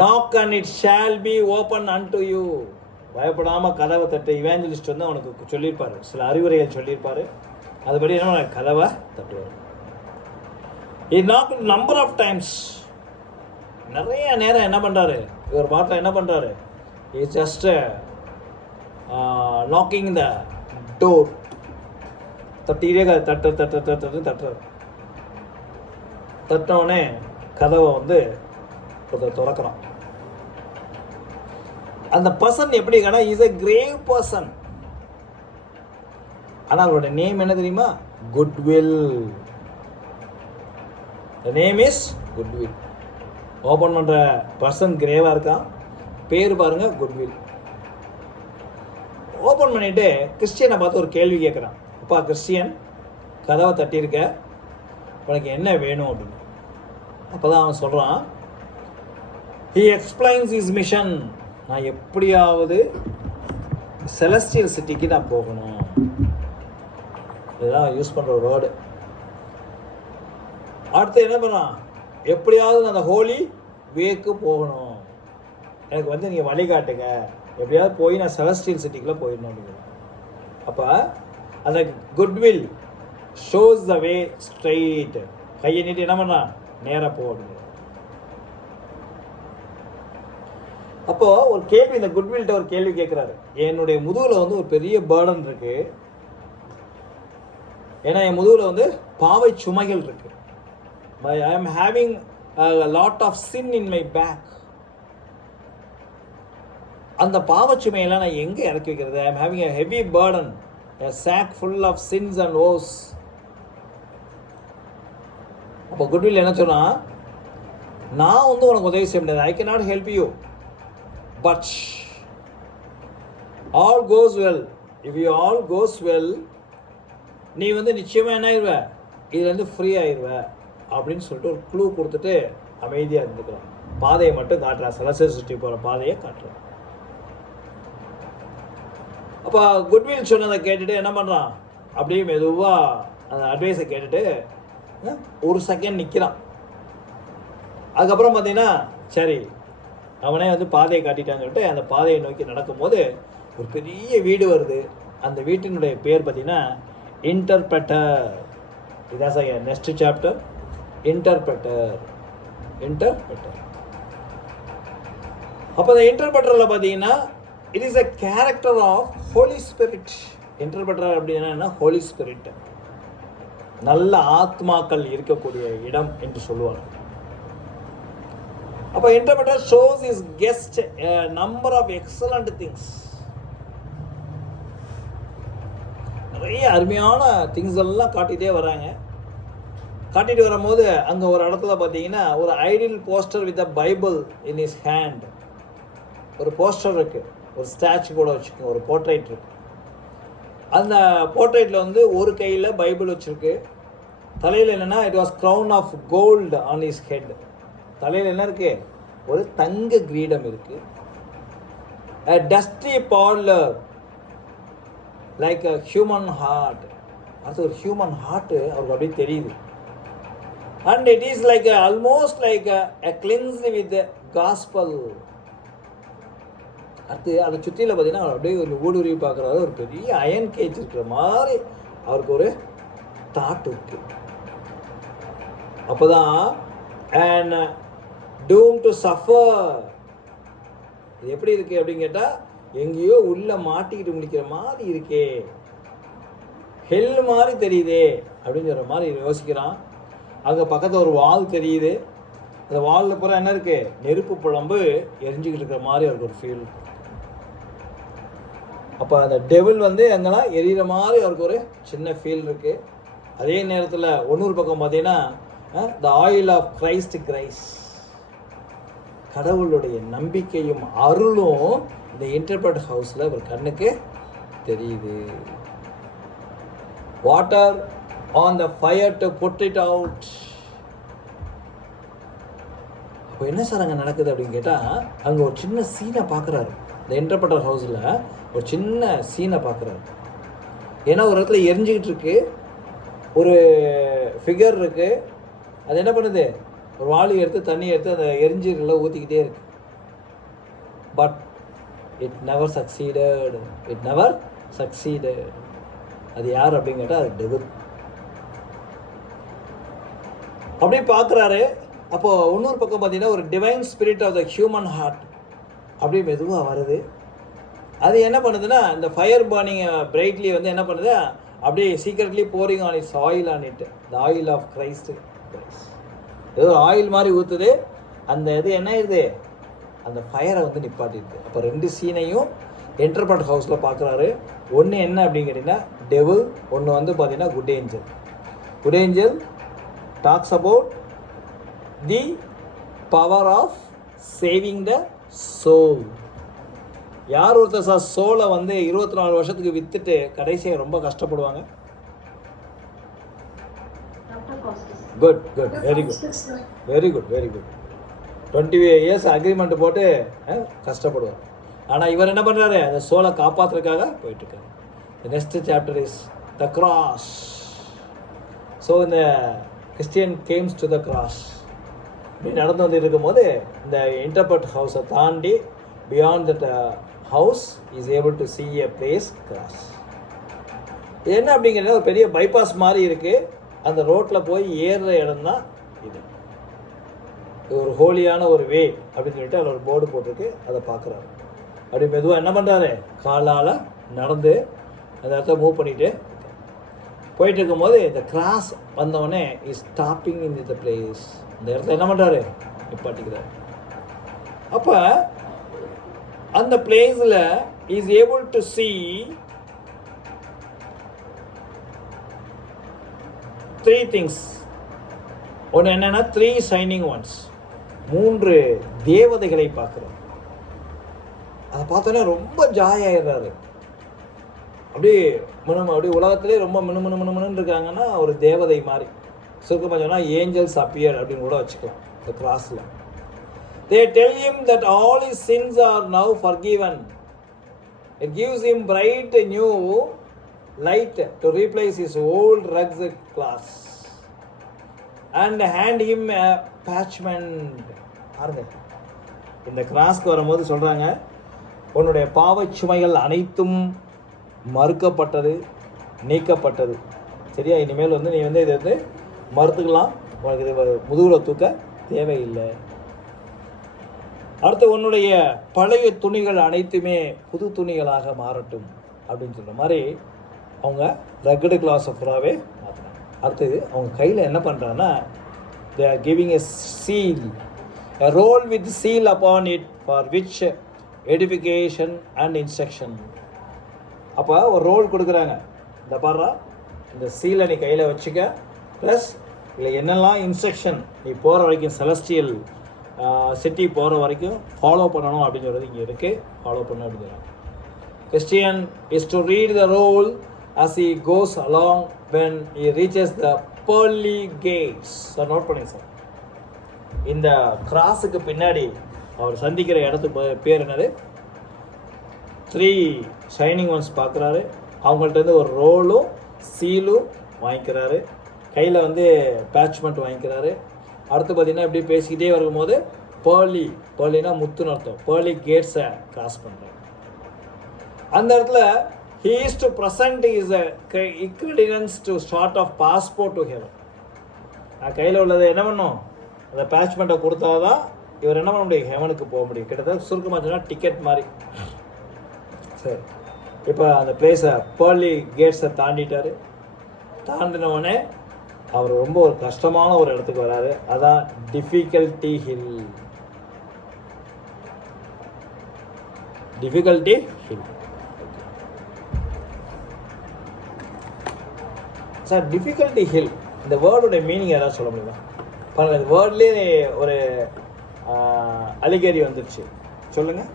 knock and it shall be open unto you. பயப்படாமல் கதவை தட்டு. இவாஞ்சலிஸ்ட் வந்து அவனுக்கு சொல்லியிருப்பார், சில அறிவுரைகள் சொல்லியிருப்பார். அதுபடி என்ன கதவை தட்டுவார். he knocked number of times. நிறைய நேரம் என்ன பண்ணுறாரு, இவர் பாட்டில் என்ன பண்ணுறாரு, he just knocking the door. தட்டிகிட்டே தட்டுறாரு. தட்டினோடனே கதவை வந்து திறக்கிறான். அந்த பர்சன் எப்படி இருக்கா, இஸ் எ கிரேவ் பர்சன். ஆனால் அவரோட நேம் என்ன தெரியுமா, goodwill. The name is goodwill. Open பண்ணுற பர்சன் கிரேவாக இருக்கான், பேர் பாருங்க குட்வில். ஓப்பன் பண்ணிவிட்டு கிறிஸ்டியனை பார்த்து ஒரு கேள்வி கேட்குறான். அப்பா கிறிஸ்டியன், கதவை தட்டியிருக்க, உனக்கு என்ன வேணும் அப்படின்னு. அப்போ தான் அவன் சொல்கிறான், he explains his mission. நான் எப்படியாவது செலஸ்டியல் சிட்டிக்கு நான் போகணும். இதெல்லாம் யூஸ் பண்ணுற ஒரு வேர்டு. அடுத்து என்ன பண்ணுறான், எப்படியாவது நான் அந்த ஹோலி வேக்கு போகணும், எனக்கு வந்து நீங்கள் வழிகாட்டுங்க, எப்படியாவது போய் நான் செலஸ்டியல் சிட்டிக்குள்ளே போயிடணும் அப்படிங்கிறது. அப்போ அந்த goodwill shows the way straight. கையை நீட்டி என்ன பண்ணுறான், நேராக போ அப்படிங்கிறது. அப்போது ஒரு கேள்வி, இந்த குட்வில்கிட்ட ஒரு கேள்வி கேட்குறாரு. என்னுடைய முதுகில் வந்து ஒரு பெரிய பேர்டன் இருக்குது, ஏன்னா என் முதுகில் வந்து பாவை சுமைகள் இருக்குது. I am having lot of sin in my bag. அந்த பாவச்சுமையெல்லாம் நான் எங்கே இறக்கி வைக்கிறது? I am having a heavy burden, a sack full of sins and woes. அப்போ குட்வில் என்ன சொன்னால், நான் வந்து உனக்கு உதவி செய்ய முடியாது, I can not help you, but all goes well. if you all goes well, நீ வந்து நிச்சயமாக என்ன ஆயிடுவ, இதுலேருந்து ஃப்ரீ ஆயிடுவ. அப்படின்னு சொல்லிட்டு ஒரு க்ளூ கொடுத்துட்டு அமைதியாக இருந்துக்கிறான். பாதையை மட்டும் காட்டுறான், செலஸ்டியல் சிட்டி போகிற பாதையை காட்டுறான். அப்போ குட்வில் சொன்னதை கேட்டுட்டு என்ன பண்ணுறான், அப்படியே மெதுவாக அந்த அட்வைஸை கேட்டுட்டு ஒரு செகண்ட் நிற்கிறான். அதுக்கப்புறம் பார்த்தீங்கன்னா சரி அவனே வந்து பாதையை காட்டிட்டான்னு சொல்லிட்டு அந்த பாதையை நோக்கி நடக்கும்போது ஒரு பெரிய வீடு வருது. அந்த வீட்டினுடைய பேர் பார்த்தீங்கன்னா இன்டர்பிரட்டர். இதான் நெக்ஸ்ட் சாப்டர், இன்டர்பிரட்டர். அப்போ அந்த இன்டர்பிரட்டரில் பார்த்தீங்கன்னா it is a character of Holy Spirit. Interpreter அப்படின்னா ஹோலி ஸ்பிரிட், நல்ல ஆத்மாக்கள் இருக்கக்கூடிய இடம் என்று சொல்லுவாங்க. அப்போ interpreter shows is guest a number of excellent things. நிறைய அருமையான திங்ஸ் எல்லாம் காட்டிகிட்டே வராங்க. காட்டிட்டு வரும்போது அங்கே ஒரு இடத்துல பார்த்தீங்கன்னா ஒரு ideal poster with a Bible in is hand. ஒரு போஸ்டர் இருக்குது, ஒரு ஸ்டாச்சு கூட வச்சுக்கோங்க, ஒரு போர்ட்ரைட் இருக்குது. அந்த போர்ட்ரைட்டில் வந்து ஒரு கையில் பைபிள் வச்சுருக்கு. தலையில் என்னென்னா it was crown of gold on is head. தலையில் என்ன இருக்குது, ஒரு தங்க கிரீடம் இருக்குது. a dusty parlor like a human heart. அது ஒரு ஹியூமன் ஹார்ட்டு அவருக்கு அப்படியே தெரியுது. and it is like almost like a cleansed with the gospel. அடுத்து அதை சுற்றியில் பார்த்தீங்கன்னா அவர் அப்படியே ஒரு ஊடுருவி பார்க்குறாரு. ஒரு பெரிய அயன் கேஜ் இருக்கிற மாதிரி அவருக்கு ஒரு தாட் இருக்கு. அப்போ தான் and doomed to suffer. இது எப்படி இருக்குது அப்படின்னு கேட்டால் எங்கேயோ உள்ளே மாட்டிக்கிட்டு முடிக்கிற மாதிரி இருக்கே, ஹெல் மாதிரி தெரியுதே அப்படின்னு சொல்கிற மாதிரி யோசிக்கிறான். அங்கே பக்கத்தில் ஒரு வால் தெரியுது. அந்த வாலில் பூரா என்ன இருக்குது, நெருப்பு புழம்பு எரிஞ்சிக்கிட்டு இருக்கிற மாதிரி அவருக்கு ஒரு ஃபீல். அப்போ அந்த டெவில் வந்து எங்கெல்லாம் எரியிற மாதிரி அவருக்கு ஒரு சின்ன ஃபீல் இருக்குது. அதே நேரத்தில் ஒன்னொரு பக்கம் பார்த்தீங்கன்னா த ஆயில் ஆஃப் கிரைஸ்ட். கடவுளுடைய நம்பிக்கையும் அருளும் இந்த இன்டர்பிரட் ஹவுஸில் ஒரு கண்ணுக்கு தெரியுது. Water on the fire to put it out. அப்போ என்ன சார் அங்கே நடக்குது அப்படின்னு கேட்டால் அங்கே ஒரு சின்ன சீனை பார்க்குறாரு. இந்த இன்டர்பிரட்டர் ஹவுஸில் ஒரு சின்ன சீனை பார்க்குறாரு. ஏன்னா ஒரு இடத்துல எரிஞ்சிக்கிட்டு இருக்கு, ஒரு ஃபிகர் இருக்குது. அது என்ன பண்ணுது, ஒரு வாளி எடுத்து தண்ணி எடுத்து அந்த எரிஞ்சிகளை ஊற்றிக்கிட்டே இருக்கு. But it never succeeded. அது யார் அப்படின்னு கேட்டால் அது டெவில். அப்படியே பார்க்குறாரு. அப்போது இன்னொரு பக்கம் பார்த்தீங்கன்னா ஒரு divine spirit of the human heart அப்படியே மெதுவாக வருது. அது என்ன பண்ணுதுன்னா இந்த ஃபயர் பர்னிங் பிரைட்லி வந்து என்ன பண்ணுது, அப்படியே secretly pouring on its oil on it, the oil of Christ. ஏதோ ஆயில் மாதிரி ஊற்றுது. அந்த இது என்ன ஆயிடுது, அந்த ஃபயரை வந்து நிப்பாட்டிடுது. அப்போ ரெண்டு சீனையும் இன்டர்பிரட் ஹவுஸில் பார்க்குறாரு. ஒன்று என்ன அப்படின்னு கேட்டிங்கன்னா டெவில், ஒன்று வந்து பார்த்தீங்கன்னா good angel. Good angel talks about the power of saving the soul. யார் ஒருத்தர் சார் சோலை வந்து 24 வருஷத்துக்கு விற்றுட்டு கடைசியாக ரொம்ப கஷ்டப்படுவாங்க? Good, very good. 20 years agreement போட்டு கஷ்டப்படுவார். ஆனால் இவர் என்ன பண்ணுறாரு, அந்த சோலை காப்பாற்றுறதுக்காக போயிட்டுருக்காரு. The next chapter is the cross. So இந்த Christian comes to the cross. இப்படி நடந்து வந்து இருக்கும்போது இந்த இன்டர்பிரட் ஹவுஸை தாண்டி beyond that house is able to see a place cross. இது என்ன அப்படிங்கிறது ஒரு பெரிய பைபாஸ் மாதிரி இருக்குது. அந்த ரோட்டில் போய் ஏறுற இடம் தான் இது. ஒரு ஹோலியான ஒரு வே அப்படின்னு சொல்லிட்டு அதில் ஒரு போர்டு போட்டிருக்கு. அதை பார்க்குறாரு. அப்படி மெதுவாக என்ன பண்ணுறாரு, காலால் நடந்து அந்த இடத்த மூவ் பண்ணிட்டு போயிட்டு இருக்கும்போது இந்த கிராஸ் வந்தவொடனே is stopping in the place. இந்த இடத்துல என்ன பண்ணுறாரு, நிப்பாட்டிக்கிறார். அப்போ அந்த பிளேஸில் is able to see 3 things. ஒன்று என்னென்னா 3 shining ones, 3 தேவதைகளை பார்க்குறோம். அதை பார்த்தோன்னே ரொம்ப ஜாய் ஆயிடுறாரு. அப்படியே அப்படியே உலகத்திலே ரொம்ப மினுன்னு இருக்காங்கன்னா ஒரு தேவதை மாதிரி. சுருக்கமாக சொன்னால் ஏஞ்சல்ஸ் அப்பியர் அப்படின்னு கூட வச்சுக்கலாம் இந்த கிராஸில். They tell him that all his sins are now forgiven. It gives him bright new light to replace his old rugged cloth and hand him a parchment. பாருங்க, இந்த கிராஸ்க்கு வரும்போது சொல்கிறாங்க, உன்னுடைய பாவச் சுமைகள் அனைத்தும் மறுக்கப்பட்டது, நீக்கப்பட்டது. சரியா? இனிமேல் வந்து நீ வந்து இதை வந்து மறுத்துக்கலாம், உனக்கு இது முதுகில் தூக்க தேவையில்லை. அடுத்து உன்னுடைய பழைய துணிகள் அனைத்துமே புது துணிகளாக மாறட்டும் அப்படின்னு சொல்கிற மாதிரி அவங்க ரக்கடு கிளாஸ் ஃபுல்லாகவே மாற்றினாங்க. அடுத்தது அவங்க கையில் என்ன பண்ணுறாங்கன்னா, they are giving a seal, a roll with seal upon it for which edification and instruction. அப்போ ஒரு ரோல் கொடுக்குறாங்க, இந்த பாடுறா இந்த சீலை நீ கையில் வச்சுக்க, ப்ளஸ் இல்லை என்னெல்லாம் இன்ஸ்ட்ரக்ஷன் நீ போகிற வரைக்கும் செலஸ்டியல் சிட்டி போகிற வரைக்கும் ஃபாலோ பண்ணணும் அப்படின்னு சொல்கிறது இங்கே இருக்குது. ஃபாலோ பண்ணணும் அப்படின்னு சொல்கிறாங்க. Christian is to read the roll as he goes along when he reaches the pearly gates. Sir note பண்ணுங்க சார், இந்த கிராஸுக்கு பின்னாடி அவர் சந்திக்கிற இடத்துக்கு பேர் என்னது? 3 ஷைனிங் ஒன்ஸ் பார்க்குறாரு. அவங்கள்ட்ட ஒரு ரோலும் சீலும் வாங்கிக்கிறாரு, கையில் வந்து பேட்ச்மெண்ட் வாங்கிக்கிறாரு. அடுத்து பார்த்திங்கன்னா இப்படி பேசிக்கிட்டே வரும்போது பேர்லினா முத்துன்னு அர்த்தம், பேர்லி கேட்ஸை கிராஸ் பண்ணுறாரு. அந்த இடத்துல he is to present his credence to sort of passport to heaven. நான் கையில் உள்ளதை என்ன பண்ணும், அந்த பேட்ச்மெண்ட்டை கொடுத்தா தான் இவர் என்ன பண்ண முடியும், ஹெவனுக்கு போக முடியும். கிட்டத்தட்ட சுருக்கமாக சொன்னால் டிக்கெட் மாதிரி. சரி, இப்போ அந்த பிளேஸை பேர்லி கேட்ஸை தாண்டிட்டார். தாண்டினவுடனே அவர் ரொம்ப ஒரு கஷ்டமான ஒரு இடத்துக்கு வராரு, அதான் difficulty hill. Difficulty hill sir, difficulty hill இந்த வேர்டுடைய மீனிங் ஏதாவது சொல்ல முடியுமா? பாருங்கள், இந்த வேர்ட்லேயே ஒரு அலிகேரி வந்துருச்சு, சொல்லுங்கள்.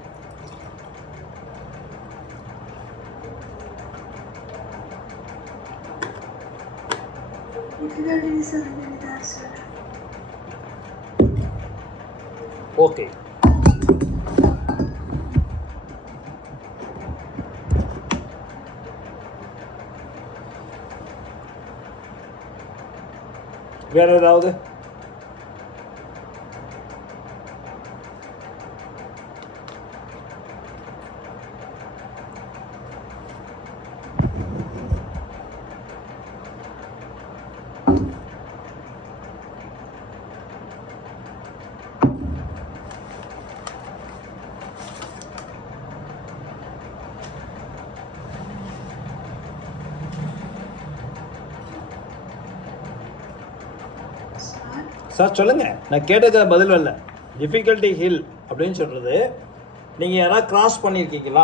ஓகே, வேற ஏதாவது? சார் சொல்லுங்கள், நான் கேட்டது பதில் இல்லை. டிஃபிகல்ட்டி ஹில் அப்படின்னு சொல்கிறது நீங்கள் யாராவது கிராஸ் பண்ணியிருக்கீங்களா?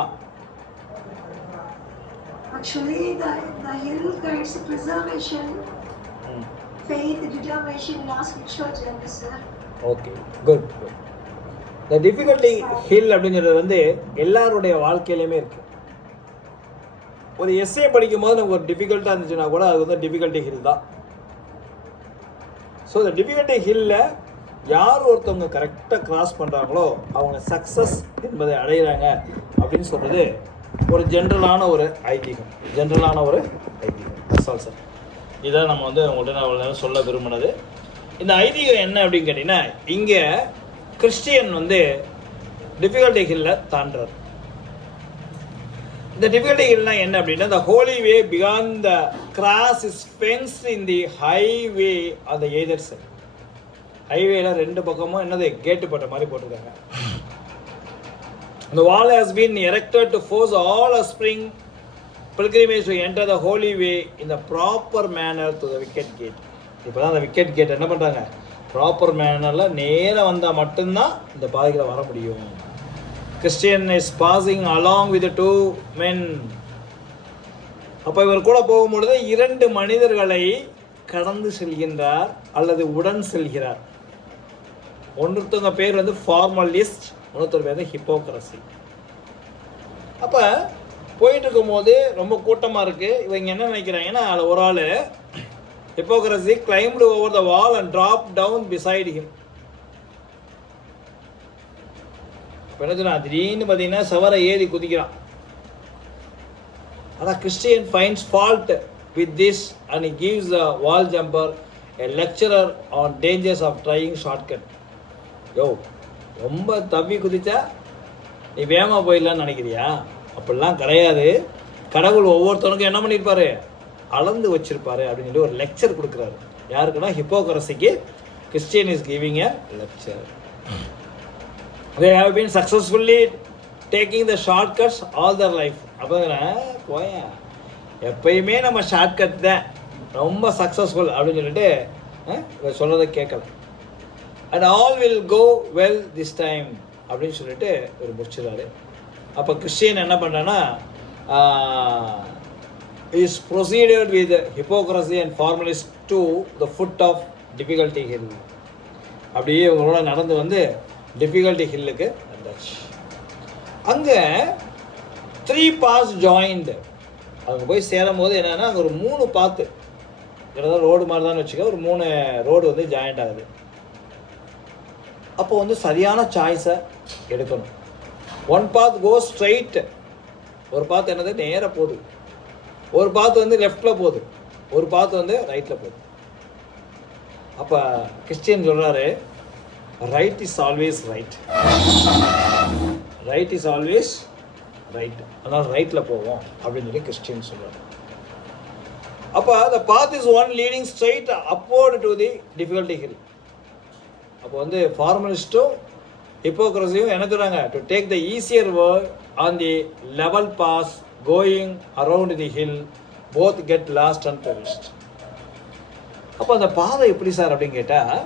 Actually, the hill guides preservation, faith, determination, last church, sir. Okay, good. The difficulty hill அப்படிங்கிறது வந்து எல்லாருடைய வாழ்க்கையிலையுமே இருக்குது. ஒரு எஸ்ஏ படிக்கும் போது நமக்கு ஒரு டிஃபிகல்ட்டாக இருந்துச்சுன்னா கூட அது வந்து டிஃபிகல்ட்டி ஹில் தான். ஸோ இந்த டிஃபிகல்ட்டி ஹில்லில் யார் ஒருத்தவங்க கரெக்டாக கிராஸ் பண்ணுறாங்களோ அவங்க சக்ஸஸ் என்பதை அடைகிறாங்க அப்படின்னு சொல்கிறது ஒரு ஜென்ரலான ஒரு ஐதீகம். சார் இதான் நம்ம வந்து உங்கள்கிட்ட நான் அவ்வளோ நேரம் சொல்ல விரும்பினது. இந்த ஐதீகம் என்ன அப்படின்னு கேட்டிங்கன்னா, இங்கே கிறிஸ்டியன் வந்து டிஃபிகல்ட்டி ஹில்லில் தாண்டுறார். இந்த டிஃபிகல்ட்டி ஹில்னா என்ன அப்படின்னா, the holy way beyond the cross is fenced in the highway on the either side. ஹைவேல ரெண்டு பக்கமும் என்னது கேட்டு போட்ட மாதிரி போட்டிருக்காங்க. The wall has been erected to force all aspiring pilgrims to enter the holy way in the proper manner to the wicket gate. இப்போ தான் அந்த விக்கெட் கேட் என்ன பண்ணுறாங்க, ப்ராப்பர் மேனரில் நேராக வந்தால் மட்டும்தான் இந்த பாதையில் வர முடியும். Christian is passing along with the 2 men. அப்போ இவர் கூட போகும்பொழுது 2 மனிதர்களை கடந்து செல்கின்றார் அல்லது உடன் செல்கிறார். ஒருத்தவங்க பேர் வந்து ஃபார்மலிஸ்ட், இன்னொருத்தர் பேர் வந்து ஹிப்போக்ரசி. அப்போ போயிட்டு இருக்கும்போது ரொம்ப கூட்டமாக இருக்குது. இவங்க என்ன நினைக்கிறாங்கன்னா, அதில் ஒரு ஆள் hypocrisy climbed over the wall and dropped down beside him. இப்போ என்ன சொன்னா, திடீர்னு பார்த்தீங்கன்னா சவரை ஏறி குதிக்கிறான். ஆனால் Christian finds fault with this and he gives a wall jumper a lecturer on dangers of trying shortcut. யோ, ரொம்ப தவி குதிச்சா நீ வேகமாக போயிடலான்னு நினைக்கிறியா? அப்படிலாம் கிடையாது. கடவுள் ஒவ்வொருத்தனுக்கும் என்ன பண்ணியிருப்பாரு, அளந்து வச்சிருப்பாரு அப்படின்னு சொல்லி ஒரு லெக்சர் கொடுக்குறாரு. யாருக்குன்னா ஹிப்போக்ரஸிக்கு Christian is giving a lecture. They have been successfully taking the shortcuts all their life. அப்போ போயா, எப்பயுமே நம்ம ஷார்ட்கட் தான், ரொம்ப சக்ஸஸ்ஃபுல் அப்படின்னு சொல்லிட்டு சொல்கிறத கேட்கல. And all will go well this time அப்படின்னு சொல்லிட்டு ஒரு முடிச்சிடாரு. அப்போ கிறிஸ்டியன் என்ன பண்ணுறான்னா, is proceeded with hypocrisy and formalist to the foot of difficulty hill. அப்படியே இவங்களோட நடந்து வந்து டிஃபிகல்ட்டி ஹில்லுக்கு வந்தாச்சு. அங்கே 3 paths joined. அவங்க போய் சேரும் போது என்னென்னா, அங்கே ஒரு 3 பாத்து, ஏதாவது ரோடு மாதிரி தான் வச்சுக்க, ஒரு 3 ரோடு வந்து ஜாயிண்ட் ஆகுது. அப்போ வந்து சரியான சாய்ஸை எடுக்கணும். 1 path goes straight, ஒரு பாத்து என்னது நேராக போகுது, ஒரு பாத்து வந்து லெஃப்டில் போகுது, ஒரு பாத்து வந்து ரைட்டில் போகுது. அப்போ கிறிஸ்டியன் சொல்கிறாரு, right is always right, right is always right, அதனால் ரைட்டில் போவோம் அப்படின்னு சொல்லி கிறிஸ்டியன் சொல்கிறார். அப்போ the path is one leading straight upward to the difficulty hill. அப்போ வந்து ஃபார்மலிஸ்ட்டும் ஹிப்போக்ரஸியும் என்ன சொல்கிறாங்க, to take the easier word on the level path going around the hill both get lost and perished. அப்போ அந்த பாதை எப்படி சார் அப்படின்னு கேட்டால்,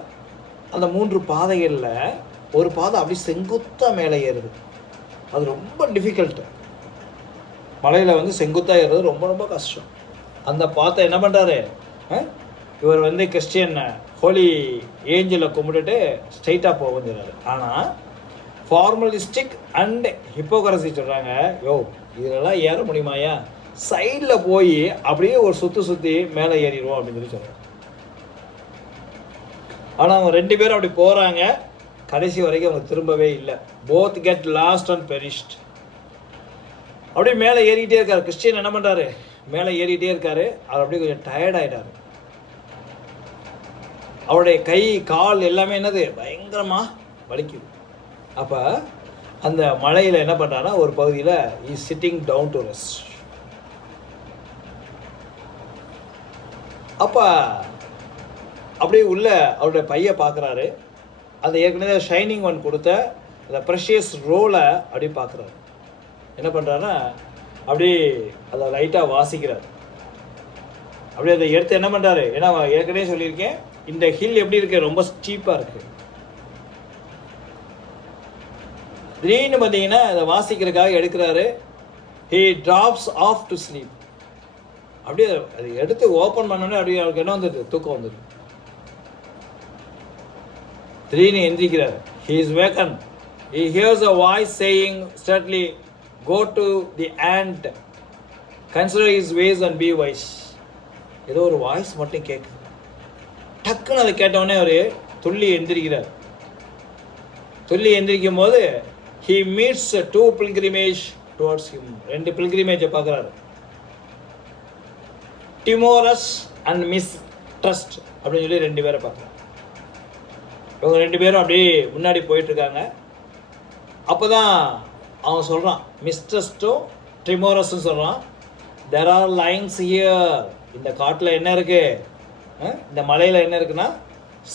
அந்த 3 பாதைகளில் ஒரு பாதை அப்படி செங்குத்தாக மேலே ஏறுது. அது ரொம்ப டிஃபிகல்ட்டு. மலையில் வந்து செங்குத்தாக ஏறுறது ரொம்ப ரொம்ப கஷ்டம். அந்த பாத்தை என்ன பண்ணுறாரு, இவர் வந்து கிறிஸ்டியன் ஹோலி ஏஞ்சலை கும்பிட்டுட்டு ஸ்ட்ரைட்டாக போகுங்கிறாரு. ஆனால் ஃபார்மலிஸ்டிக் அண்ட் ஹிப்போக்ரஸி சொல்கிறாங்க, யோ இதெல்லாம் ஏற முடியுமாயா, சைடில் போய் அப்படியே ஒரு சுற்றி மேலே ஏறிடுவோம் அப்படின்னு சொல்லி சொல்கிறாங்க. ஆனால் அவங்க 2 பேரும் அப்படி போகிறாங்க, கடைசி வரைக்கும் அவங்க திரும்பவே இல்லை. Both get lost and perished. அப்படியே மேலே ஏறிக்கிட்டே இருக்காரு. கிறிஸ்டியன் என்ன பண்ணுறாரு, மேலே ஏறிக்கிட்டே இருக்காரு. அவர் அப்படியே கொஞ்சம் டயர்ட் ஆகிட்டார். அவருடைய கை கால் எல்லாமே என்னது பயங்கரமாக வலிக்குது. அப்போ அந்த மலையில் என்ன பண்ணுறாருன்னா, ஒரு பகுதியில் is sitting down to rest. அப்போ அப்படியே உள்ள அவருடைய பையை பார்க்குறாரு. அந்த ஏற்கனவே ஷைனிங் ஒன் கொடுத்த அந்த ப்ரெஷியஸ் ரோலை அப்படி பார்க்குறாரு. என்ன பண்ணுறாருன்னா, அப்படியே அதை லைட்டாக வாசிக்கிறார். அப்படியே அதை எடுத்து என்ன பண்ணுறாரு, ஏன்னா ஏற்கனவே சொல்லியிருக்கேன், இந்த ஹில் எப்படி இருக்கு, ரொம்ப ஸ்டீப்பாக இருக்குது. திடீர்னு பார்த்தீங்கன்னா அதை வாசிக்கிறதுக்காக எடுக்கிறாரு. He drops off to sleep. அப்படியே அது எடுத்து ஓப்பன் பண்ணோன்னே அப்படியே அவருக்கு என்ன வந்துடுது, தூக்கம் வந்துடுது. திடீர்னு எந்திரிக்கிறார். He is wakened. He hears a voice saying steadily, go to the ant, consider his ways and be wise. ஏதோ ஒரு வாய்ஸ் மட்டும் கேட்குது. டக்குன்னு அதை கேட்டவுடனே அவர் துள்ளி எந்திரிக்கிறார். துள்ளி எந்திரிக்கும் போது he meets 2 pilgrimage towards him. 2 pilgrimage பார்க்குறாரு. டிமோரஸ் அண்ட் மிஸ்ட்ரஸ்ட் அப்படின்னு சொல்லி 2 பேரை பார்க்குறாரு. இவங்க 2 பேரும் அப்படியே முன்னாடி போயிட்டுருக்காங்க. அப்போ தான் அவன் சொல்கிறான், மிஸ்ட்ரஸ்ட்டும் ட்ரிமோரஸும் சொல்கிறான், தெர் ஆர் லைன்ஸ் ஹியர். இந்த காட்டில் என்ன இருக்குது, இந்த மலையில் என்ன இருக்குன்னா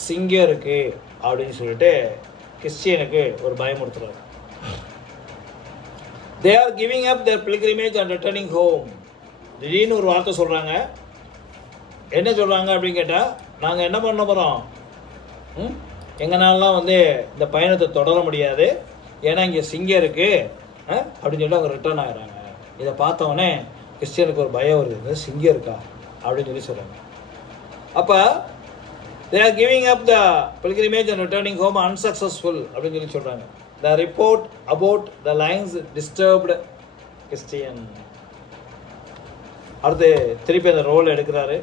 சிங்கம் இருக்குது அப்படின்னு சொல்லிட்டு கிறிஸ்டியனுக்கு ஒரு பயமுறுத்துறாரு. They are giving up their pilgrimage and returning home. திடீர்னு ஒரு வார்த்தை சொல்கிறாங்க. என்ன சொல்கிறாங்க அப்படின்னு கேட்டால், நாங்கள் என்ன பண்ண போகிறோம், எங்கனாலாம் வந்து இந்த பயணத்தை தொடர முடியாது, ஏன்னா இங்கே சிங்கம் இருக்குது அப்படின்னு சொல்லி அவங்க ரிட்டர்ன் ஆகிறாங்க. இதை பார்த்தவொடனே கிறிஸ்டியனுக்கு ஒரு பயம் வருது, சிங்கம் இருக்கா அப்படின்னு சொல்லி சொல்கிறாங்க. அப்போ they are giving up the pilgrimage and returning home unsuccessful அப்படின்னு சொல்லி சொல்கிறாங்க. The report about the lines disturbed Christian. அடுத்து திருப்பி அந்த ரோல் எடுக்கிறாரு.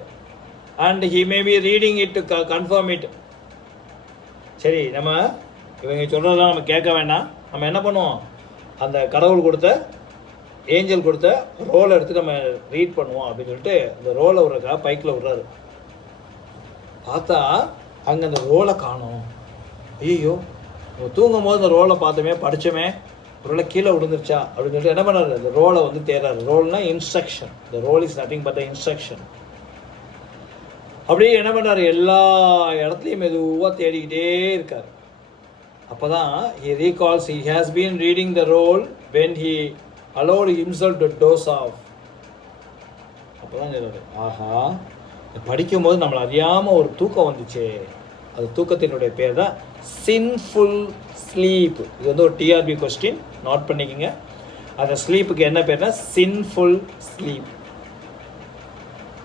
and he may be reading it to confirm it. சரி, நம்ம இவங்க சொல்கிறதெல்லாம் நம்ம கேட்க வேண்டாம். நம்ம என்ன பண்ணுவோம், அந்த கடவுள் கொடுத்த ஏஞ்சல் கொடுத்த ரோலை எடுத்து நம்ம ரீட் பண்ணுவோம் அப்படின்னு சொல்லிட்டு அந்த ரோலை விட்றக்கா பைக்கில் விட்றாரு. பார்த்தா அங்கே அந்த ரோலை காணும். ஐயோ, நம்ம தூங்கும் போது அந்த ரோலை பார்த்தோமே, படித்தோமே, ரோலை கீழே விழுந்துருச்சா அப்படின்னு சொல்லிட்டு என்ன பண்ணாரு, அந்த ரோலை வந்து தேடுறாரு. ரோல்னா instruction. The roll is nothing but the instruction. அப்படியே என்ன பண்ணுறாரு, எல்லா இடத்துலையும் மெதுவாக தேடிக்கிட்டே இருக்கார். அப்போ தான் he recalls he has been reading the roll when he allowed himself to doze off. அப்போ தான் சொல்கிறாரு, ஆஹா, படிக்கும்போது நம்மளை அறியாமல் ஒரு தூக்கம் வந்துச்சு. அது தூக்கத்தினுடைய பேர் தான் சின்ஃபுல் ஸ்லீப். இது வந்து ஒரு டிஆர்பி கொஸ்டின், நோட் பண்ணிக்கோங்க. அந்த ஸ்லீப்புக்கு என்ன பேர்னா சின்ஃபுல் ஸ்லீப்.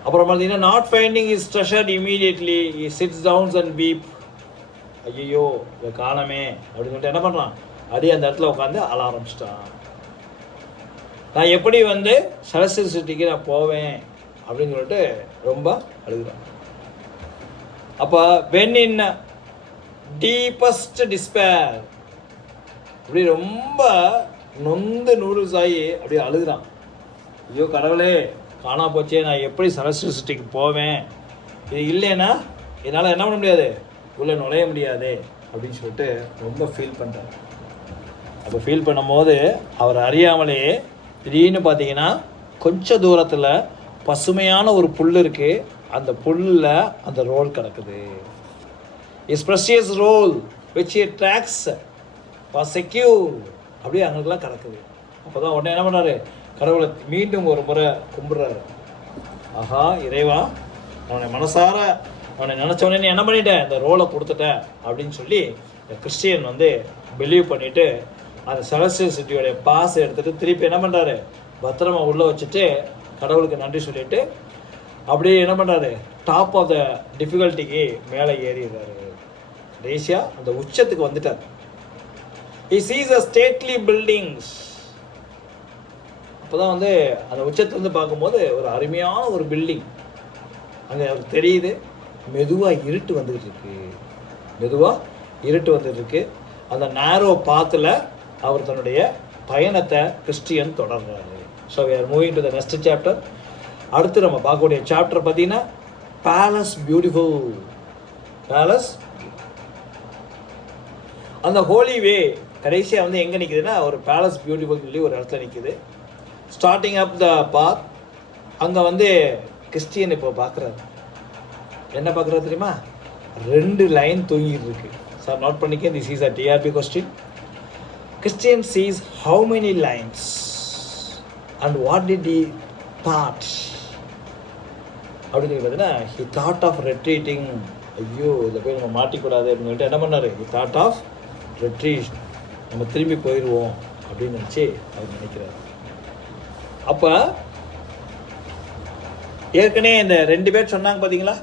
அப்புறம் பார்த்தீங்கன்னா not finding his treasured immediately he sits downs and weep. ஐயோ, இதை காணமே அப்படின்னு சொல்லிட்டு என்ன பண்ணுறான், அப்படியே அந்த இடத்துல உட்காந்து அழ ஆரம்பிச்சிட்டான். நான் எப்படி வந்து செலஸ்டியல் சிட்டிக்கு நான் போவேன் அப்படின்னு சொல்லிட்டு ரொம்ப அழுகுறான். அப்போ when in deepest despair, அப்படி ரொம்ப நொந்து நூடுல்ஸ் ஆகி அப்படியே அழுகுறான். ஐயோ கடவுளே, காணா போச்சே, நான் எப்படி செலஸ்டியல் சிட்டிக்கு போவேன், இது இல்லைன்னா என்னால் என்ன பண்ண முடியாது, உள்ளே நுழைய முடியாது அப்படின்னு சொல்லிட்டு ரொம்ப ஃபீல் பண்ணுறாரு. அப்போ ஃபீல் பண்ணும்போது அவர் அறியாமலே திடீர்னு பார்த்தீங்கன்னா கொஞ்சம் தூரத்தில் பசுமையான ஒரு புல் இருக்குது. அந்த புல்லில் அந்த ரோல் கிடக்குது. Is precious roll which he tracks was secure. அப்படியே அங்கெல்லாம் கிடக்குது. அப்போ தான் உடனே என்ன பண்ணுறாரு, கடவுளை மீண்டும் ஒரு முறை கும்பிட்றாரு. ஆஹா இறைவா, அவனை மனசார அவனை நினச்சவனே என்ன பண்ணிட்டேன், இந்த ரோலை கொடுத்துட்டேன் அப்படின்னு சொல்லி இந்த கிறிஸ்டியன் வந்து பிலீவ் பண்ணிவிட்டு அந்த செலஸ்டியல் சிட்டியோடைய பாஸ் எடுத்துகிட்டு திருப்பி என்ன பண்ணுறாரு, பத்திரமா உள்ளே வச்சுட்டு கடவுளுக்கு நன்றி சொல்லிவிட்டு அப்படியே என்ன பண்ணுறாரு, டாப் ஆஃப் த டிஃபிகல்ட்டிக்கு மேலே ஏறிடுறாரு. கடைசியாக அந்த உச்சத்துக்கு வந்துட்டார். He sees a stately buildings. அப்போ தான் வந்து அந்த உச்சத்துலேருந்து பார்க்கும்போது ஒரு அருமையான ஒரு பில்டிங் அங்கே அவருக்கு தெரியுது. மெதுவாக இருட்டு வந்துக்கிட்டு இருக்கு, மெதுவாக இருட்டு வந்துட்டு இருக்கு. அந்த நேரோ பாத்தில் அவர் தன்னுடைய பயணத்தை கிறிஸ்டியன் தொடர்றாரு. So we are moving to the next chapter. அடுத்து நம்ம பார்க்கக்கூடிய சாப்டர் பார்த்தீங்கன்னா பேலஸ் பியூட்டிஃபுல். பேலஸ் அந்த ஹோலி வே கடைசியாக வந்து எங்கே நிற்குதுன்னா ஒரு பேலஸ் பியூட்டிஃபுல் சொல்லி ஒரு இடத்துல நிற்குது. ஸ்டார்டிங் அப் த பாத். அங்கே வந்து கிறிஸ்டியன் இப்போ பார்க்குறாரு. என்ன பார்க்குறாரு தெரியுமா, 2 லைன் தூங்கிட்டு இருக்கு. சார் நோட் பண்ணிக்க, this is a TRB question. Christian sees how many lines and what did he thought அப்படின்னு பார்த்தீங்கன்னா ஹி தாட் ஆஃப் ரெட்ரீட்டிங். ஐயோ இதில் போய் நம்ம மாட்டிக்கூடாது அப்படின்னு சொல்லிட்டு என்ன பண்ணார், ஹி தாட் ஆஃப் ரெட்ரீட், நம்ம திரும்பி போயிடுவோம் அப்படின்னு நினச்சி அவர் நினைக்கிறார். அப்போ ஏற்கனவே இந்த 2 பேர் சொன்னாங்க பார்த்தீங்களா,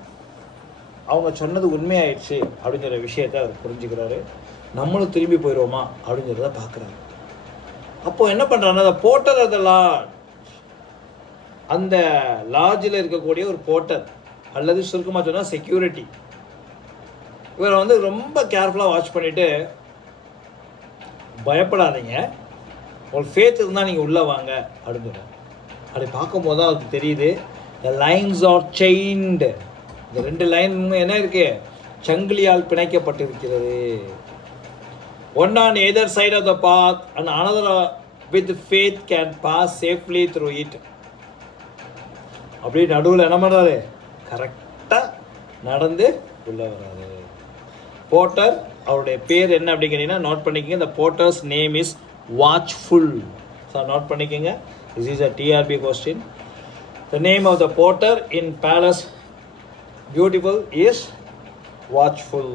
அவங்க சொன்னது உண்மையாயிடுச்சு அப்படிங்கிற விஷயத்தை அவர் புரிஞ்சுக்கிறாரு. நம்மளும் திரும்பி போயிடுவோமா அப்படிங்கிறத பார்க்குறாரு. அப்போது என்ன பண்ணுறாருன்னா, அந்த போர்ட்டர் ஆஃப் த லார்ட், அந்த லாட்ஜில் இருக்கக்கூடிய ஒரு போர்ட்டர் அல்லது சுருக்கமாக சொன்னால் செக்யூரிட்டி, இவரை வந்து ரொம்ப கேர்ஃபுல்லாக வாட்ச் பண்ணிவிட்டு பயப்படாதீங்க, உங்களுக்கு ஃபேத் இருந்தால் நீங்கள் உள்ளே வாங்க அப்படிங்கிற. அப்படி பார்க்கும்போது தான் அவருக்கு தெரியுது, த லைன்ஸ் ஆர் செயின்டு. இந்த 2 லைன் என்ன இருக்குது, சங்கிலியால் பிணைக்கப்பட்டிருக்கிறது. One on either side of the path and another with faith can pass safely through it. அப்படி நடுவில் என்ன பண்ணுறாரு, கரெக்டாக நடந்து உள்ளே வர்றாரு. போர்ட்டர் அவருடைய பேர் என்ன அப்படிங்கிறீங்கன்னா நோட் பண்ணிக்கோங்க. இந்த porter's name is watchful. So note பண்ணிக்கோங்க, this is a TRB question. The name of the porter in palace beautiful is watchful.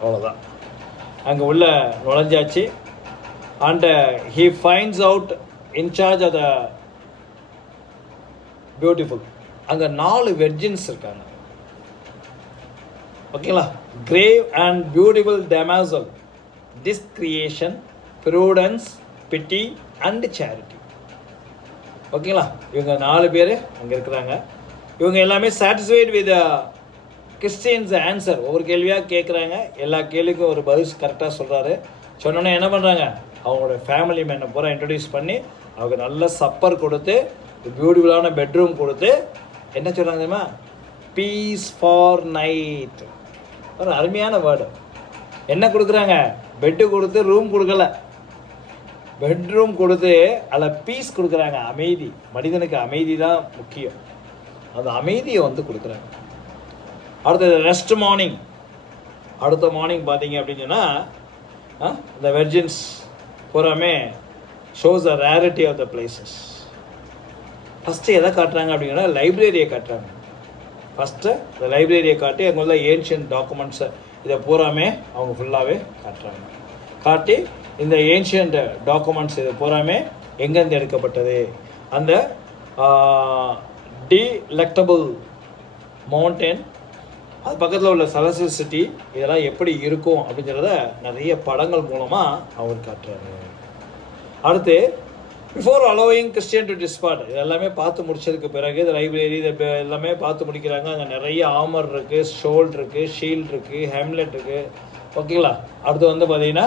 அவ்வளோதான். அங்கே உள்ள நுழைஞ்சாச்சு. And he finds out in charge of the beautiful. அங்கே 4 வெர்ஜின்ஸ் இருக்காங்க. ஓகேங்களா, grave and beautiful damsel, discretion, prudence, piety and charity. ஓகேங்களா, இவங்க 4 பேர் அங்கே இருக்கிறாங்க. இவங்க எல்லாமே சாட்டிஸ்ஃபைட் வித் கிறிஸ்டியன்ஸ் ஆன்சர். ஒவ்வொரு கேள்வியாக கேட்குறாங்க, எல்லா கேள்விக்கும் ஒரு பதில் கரெக்டாக சொல்கிறாரு. சொன்னோன்னே என்ன பண்ணுறாங்க, அவங்களோட ஃபேமிலி மேனை பூரா இன்ட்ரடியூஸ் பண்ணி அவங்க நல்ல சப்பர் கொடுத்து பியூட்டிஃபுல்லான பெட்ரூம் கொடுத்து என்ன சொல்கிறாங்க தெரியுமா, பீஸ் ஃபார் நைட். ஒரு அருமையான வேர்டு. என்ன கொடுக்குறாங்க, பெட்டு கொடுத்து ரூம் கொடுக்கல, பெட்ரூம் கொடுத்து அதில் பீஸ் கொடுக்குறாங்க, அமைதி. மனிதனுக்கு அமைதி தான் முக்கியம், அந்த அமைதியை வந்து கொடுக்குறாங்க. அடுத்தது ரெஸ்ட் மார்னிங். அடுத்த மார்னிங் பார்த்தீங்க அப்படின்னு சொன்னால் இந்த வெர்ஜின்ஸ் பூராமே shows the rarity of the places. First எதை காட்டுறாங்க அப்படின்னா லைப்ரரியை காட்டுறாங்க. ஃபஸ்ட்டு இந்த லைப்ரரியை காட்டி அங்கே உள்ள ஏன்ஷியன்ட் டாக்குமெண்ட்ஸை இதை பூராமே அவங்க ஃபுல்லாகவே காட்டுறாங்க. காட்டி இந்த ஏன்ஷியன்ட் டாக்குமெண்ட்ஸ் இது பூராமே எங்கேருந்து எடுக்கப்பட்டது, அந்த டிலெக்டபிள் மவுண்டன், அது பக்கத்தில் உள்ள சலசல் சிட்டி, இதெல்லாம் எப்படி இருக்கும் அப்படிங்கிறத நிறைய படங்கள் மூலமாக அவர் காட்டுறாரு. அடுத்து பிஃபோர் அலோவிங் கிறிஸ்டியன் டு டிஸ்பார்ட், இது எல்லாமே பார்த்து முடிச்சதுக்கு பிறகு இந்த லைப்ரரி இதை எல்லாமே பார்த்து முடிக்கிறாங்க. அங்கே நிறைய ஆமர் இருக்குது, ஷோல்ட் இருக்குது, ஷீல்ட் இருக்குது, ஹேம்லெட் இருக்குது. ஓகேங்களா. அடுத்து வந்து பார்த்தீங்கன்னா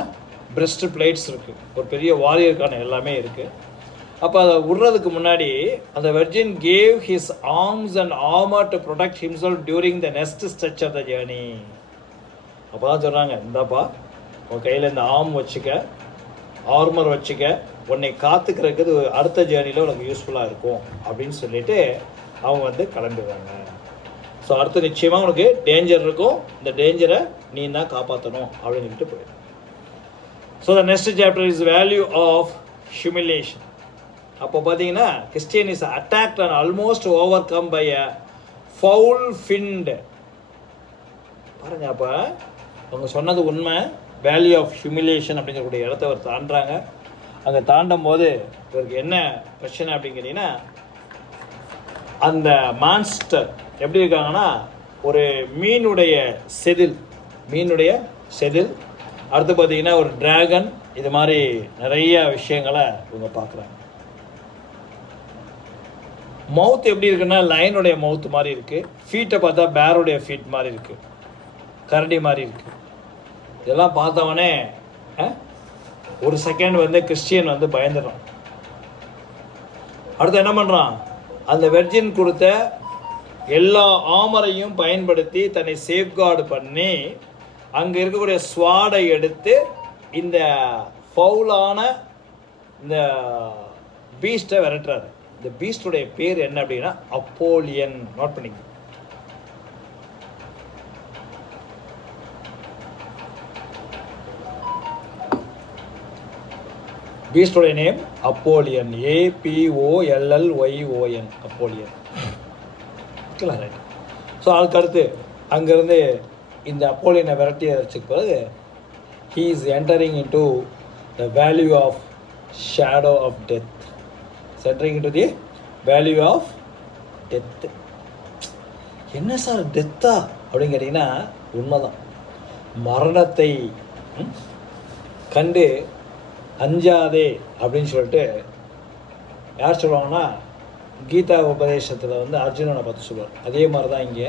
பிரெஸ்ட் பிளேட்ஸ் இருக்குது, ஒரு பெரிய வாரியருக்கான எல்லாமே இருக்குது. அப்போ அதை விடுறதுக்கு முன்னாடி அந்த virgin gave his arms and armour to protect himself during the next stretch of the journey. அப்போ தான் சொல்கிறாங்க, இந்தாப்பா உன் கையில் இந்த ஆர்ம் வச்சுக்க, ஆர்மர் வச்சுக்க, உன்னை காத்துக்கிறதுக்கு அடுத்த ஜேர்னியில் உனக்கு யூஸ்ஃபுல்லாக இருக்கும் அப்படின்னு சொல்லிட்டு அவங்க வந்து கிளம்பிடுவாங்க. ஸோ அடுத்து நிச்சயமாக உனக்கு டேஞ்சர் இருக்கும், இந்த டேஞ்சரை நீ தான் காப்பாற்றணும் அப்படின்னு சொல்லிட்டு போயிடும். So the next chapter is value of humiliation. அப்போ பார்த்தீங்கன்னா Christian is attacked and almost overcome by a foul fiend. பாருங்க, அப்போ அவங்க சொன்னது உண்மை. வேல்யூ ஆஃப் ஹியூமிலேஷன் அப்படிங்கக்கூடிய இடத்த அவர் தாண்டுறாங்க. அங்கே தாண்டும் போது இவருக்கு என்ன பிரச்சனை அப்படிங்கிறீங்கன்னா, அந்த மான்ஸ்டர் எப்படி இருக்காங்கன்னா ஒரு மீனுடைய செதில், அடுத்து பார்த்தீங்கன்னா ஒரு டிராகன், இது மாதிரி நிறைய விஷயங்களை இவங்க பார்க்குறாங்க. மவுத் எப்படி இருக்குன்னா லைனுடைய மவுத் மாதிரி இருக்குது, ஃபீட்டை பார்த்தா பேருடைய ஃபீட் மாதிரி இருக்குது, கரடி மாதிரி இருக்குது. இதெல்லாம் பார்த்தவொடனே ஒரு செகண்ட் வந்து கிறிஸ்டியன் வந்து பயந்துடுறான். அடுத்து என்ன பண்ணுறான், அந்த வெர்ஜின் கொடுத்த எல்லா ஆமரையும் பயன்படுத்தி தன்னை சேஃப்கார்டு பண்ணி அங்கே இருக்கக்கூடிய ஸ்வாடை எடுத்து இந்த ஃபவுலான இந்த பீஸ்ட்டை விரட்டுறாரு. இந்த பீஸ்டுடைய பேர் என்ன அப்படின்னா அப்போலியன். நோட் பண்ணிங்க. பீஸ்டுடைய நேம் அப்போலியன், APOLLYON, அப்போலியன். ஓகேங்களா, ரைட். ஸோ அதுக்கு அடுத்து அங்கேருந்து இந்த அப்போலியனை விரட்டி வச்சுக்க பிறகு he is entering into the value of shadow of death. Entering into the value of death. என்ன சார் டெத்தா அப்படின்னு கேட்டிங்கன்னா உண்மைதான். மரணத்தை கண்டு அஞ்சாதே அப்படின்னு சொல்லிட்டு யார் சொல்லுவாங்கன்னா கீதா உபதேசத்தில் வந்து அர்ஜுனனை பார்த்து சொல்லுவார். அதே மாதிரி தான் இங்கே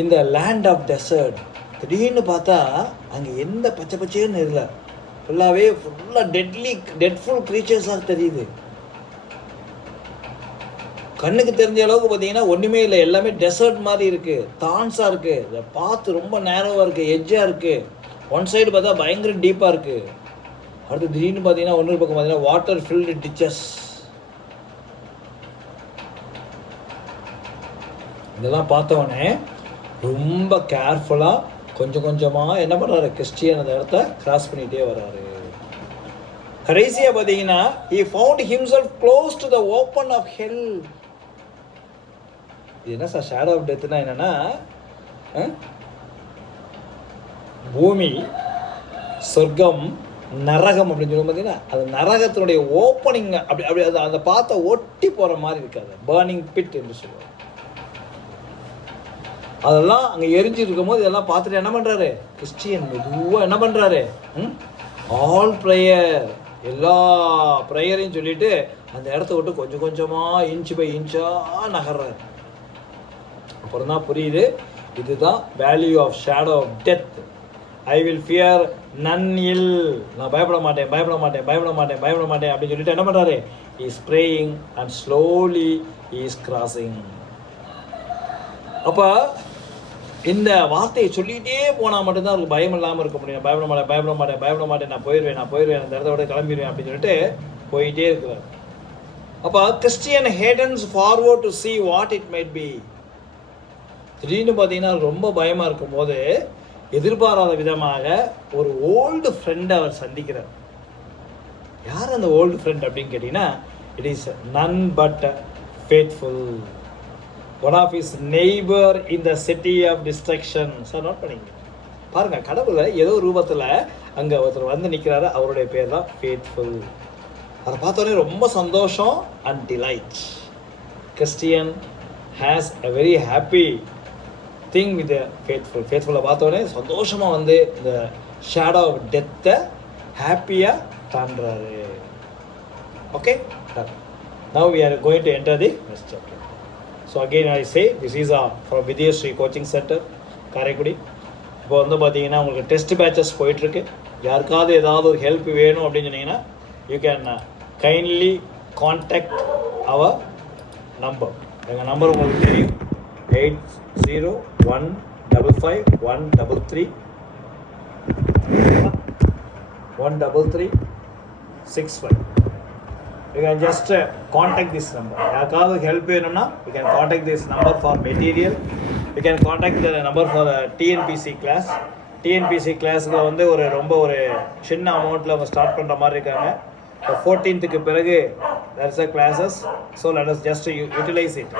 இந்த லேண்ட் ஆஃப் டெசர்ட். திடீர்னு பார்த்தா அங்கே எந்த பச்சை பச்சைன்னு இல்லை, ஃபுல்லாக டெட்ஃபுல் க்ரீச்சர்ஸாக தெரியுது. கண்ணுக்கு தெரிஞ்ச அளவுக்கு பார்த்தீங்கன்னா ஒன்றுமே இல்லை, எல்லாமே டெசர்ட் மாதிரி இருக்குது, தான்ஸாக இருக்குது. இதை பார்த்து ரொம்ப நேரோவாக இருக்குது, எட்ஜாக இருக்குது. ஒன் சைடு பார்த்தா பயங்கர டீப்பாக இருக்குது. அடுத்து திடீர்னு பார்த்தீங்கன்னா ஒன்று பக்கம் பார்த்தீங்கன்னா வாட்டர் ஃபில்டு டிச்சஸ். இதெல்லாம் பார்த்தவொடனே ரொம்ப கேர்ஃபுல்லாக கொஞ்சம் கொஞ்சமாக என்ன பண்ணுறாரு, கிறிஸ்டியன் அந்த இடத்த கிராஸ் பண்ணிகிட்டே வர்றாரு. கடைசியாக பார்த்தீங்கன்னா he found himself close to the open of hell. இது என்ன சார் ஷேடோ ஆஃப் டெத்னா என்னென்னா, பூமி, சொர்க்கம், நரகம் அப்படின்னு சொல்லி பார்த்தீங்கன்னா அது நரகத்தினுடைய ஓப்பனிங் அப்படி அது அதை பார்த்த ஒட்டி போகிற மாதிரி இருக்காது, பர்னிங் பிட் என்று சொல்லுவாங்க. அதெல்லாம் அங்கே எரிஞ்சு இருக்கும் போது இதெல்லாம் பார்த்துட்டு என்ன பண்ணுறாரு கிறிஸ்டியன் மெதுவாக என்ன பண்ணுறாரு, ஆல் ப்ரேயர், எல்லா ப்ரேயரையும் சொல்லிட்டு அந்த இடத்த விட்டு கொஞ்சம் கொஞ்சமாக இன்ச்சு பை இன்ச்சாக நகர்றாரு. அப்புறம் தான் புரியுது இதுதான் valley of shadow of death. I will fear no evil, நான் பயப்பட மாட்டேன் அப்படின்னு சொல்லிட்டு என்ன பண்ணுறாரு, is praying and slowly is crossing. அப்போ இந்த வார்த்தையை சொல்லிகிட்டே போனால் மட்டும்தான் அவருக்கு பயம் இல்லாமல் இருக்க முடியும். பயப்பட மாட்டேன் நான் போயிடுவேன் அந்த இடத்த விட கிளம்பிடுவேன் அப்படின்னு சொல்லிட்டு போயிட்டே இருக்கிறார். அப்போ Christian hastens forward to see what it might be. திடீர்னு பார்த்தீங்கன்னா ரொம்ப பயமாக இருக்கும் போது எதிர்பாராத விதமாக ஒரு ஓல்டு ஃப்ரெண்டை அவர் சந்திக்கிறார். யார் அந்த ஓல்டு ஃப்ரெண்ட் அப்படின்னு கேட்டிங்கன்னா, it is none but Faithful, one of is neighbour in the city of destruction. Sir note பண்ணிங்க பாருங்கள், கடவுளை ஏதோ ரூபத்தில் அங்கே ஒருத்தர் வந்து நிற்கிறாரு, அவருடைய பேர் தான் ஃபேத்ஃபுல். அதை பார்த்தோன்னே ரொம்ப சந்தோஷம் and delight. Christian has a very happy thing with ஃபேத்ஃபுல்லை பார்த்தோன்னே சந்தோஷமாக வந்து இந்த ஷேடோ ஆஃப் டெத்தை ஹாப்பியாக தாண்டுறாரு. Okay, now we are going to enter the next chapter. So again I say this is from Vidyashree coaching center Karaikudi. இப்போ வந்து பார்த்தீங்கன்னா உங்களுக்கு டெஸ்ட் பேட்சஸ் போயிட்டுருக்கு. யாருக்காவது ஏதாவது ஒரு ஹெல்ப் வேணும் அப்படின்னு சொன்னீங்கன்னா you can kindly contact our number. எங்கள் நம்பர் உங்களுக்கு தெரியும், 8015513365. You can just contact this number. யாருக்காவது ஹெல்ப் வேணும்னா you can contact this number for material. You can contact the number for TNPC class. TNPC கிளாஸுக்கு வந்து ரொம்ப ஒரு சின்ன அமௌண்ட்டில் அவங்க ஸ்டார்ட் பண்ணுற மாதிரி இருக்காங்க. 14th பிறகு there is a classes, so let us just utilize it.